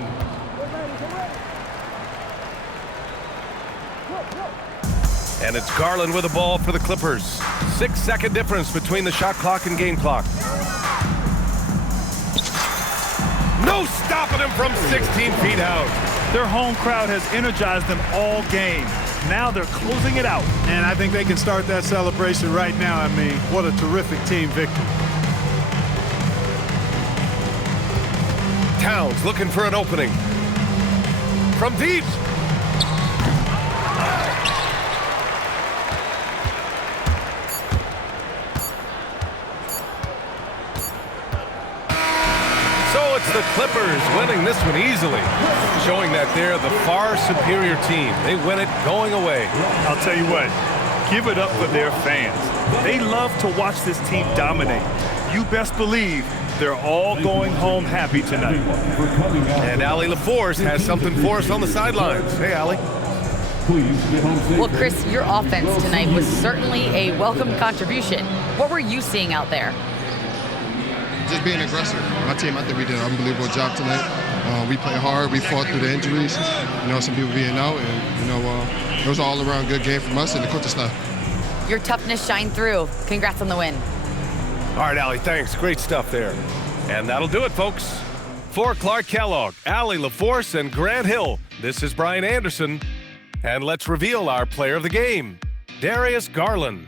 And it's Garland with the ball for the Clippers. 6-second difference between the shot clock and game clock. No stopping him from 16 feet out. Their home crowd has energized them all game. Now they're closing it out. And I think they can start that celebration right now. I mean, what a terrific team victory. Towns looking for an opening. From deep. The Clippers winning this one easily, showing that they're the far superior team. They win it going away. I'll tell you what, give it up for their fans. They love to watch this team dominate. You best believe they're all going home happy tonight. And Allie LaForce has something for us on the sidelines. Hey, Allie. Well, Chris, your offense tonight was certainly a welcome contribution. What were you seeing out there? Just being aggressive. My team, I think we did an unbelievable job tonight. We played hard. We fought through the injuries. You know, some people being out, and you know, it was an all-around good game from us and the coaching staff. Your toughness shined through. Congrats on the win. All right, Allie, thanks. Great stuff there. And that'll do it, folks. For Clark Kellogg, Allie LaForce, and Grant Hill, this is Brian Anderson. And let's reveal our player of the game, Darius Garland.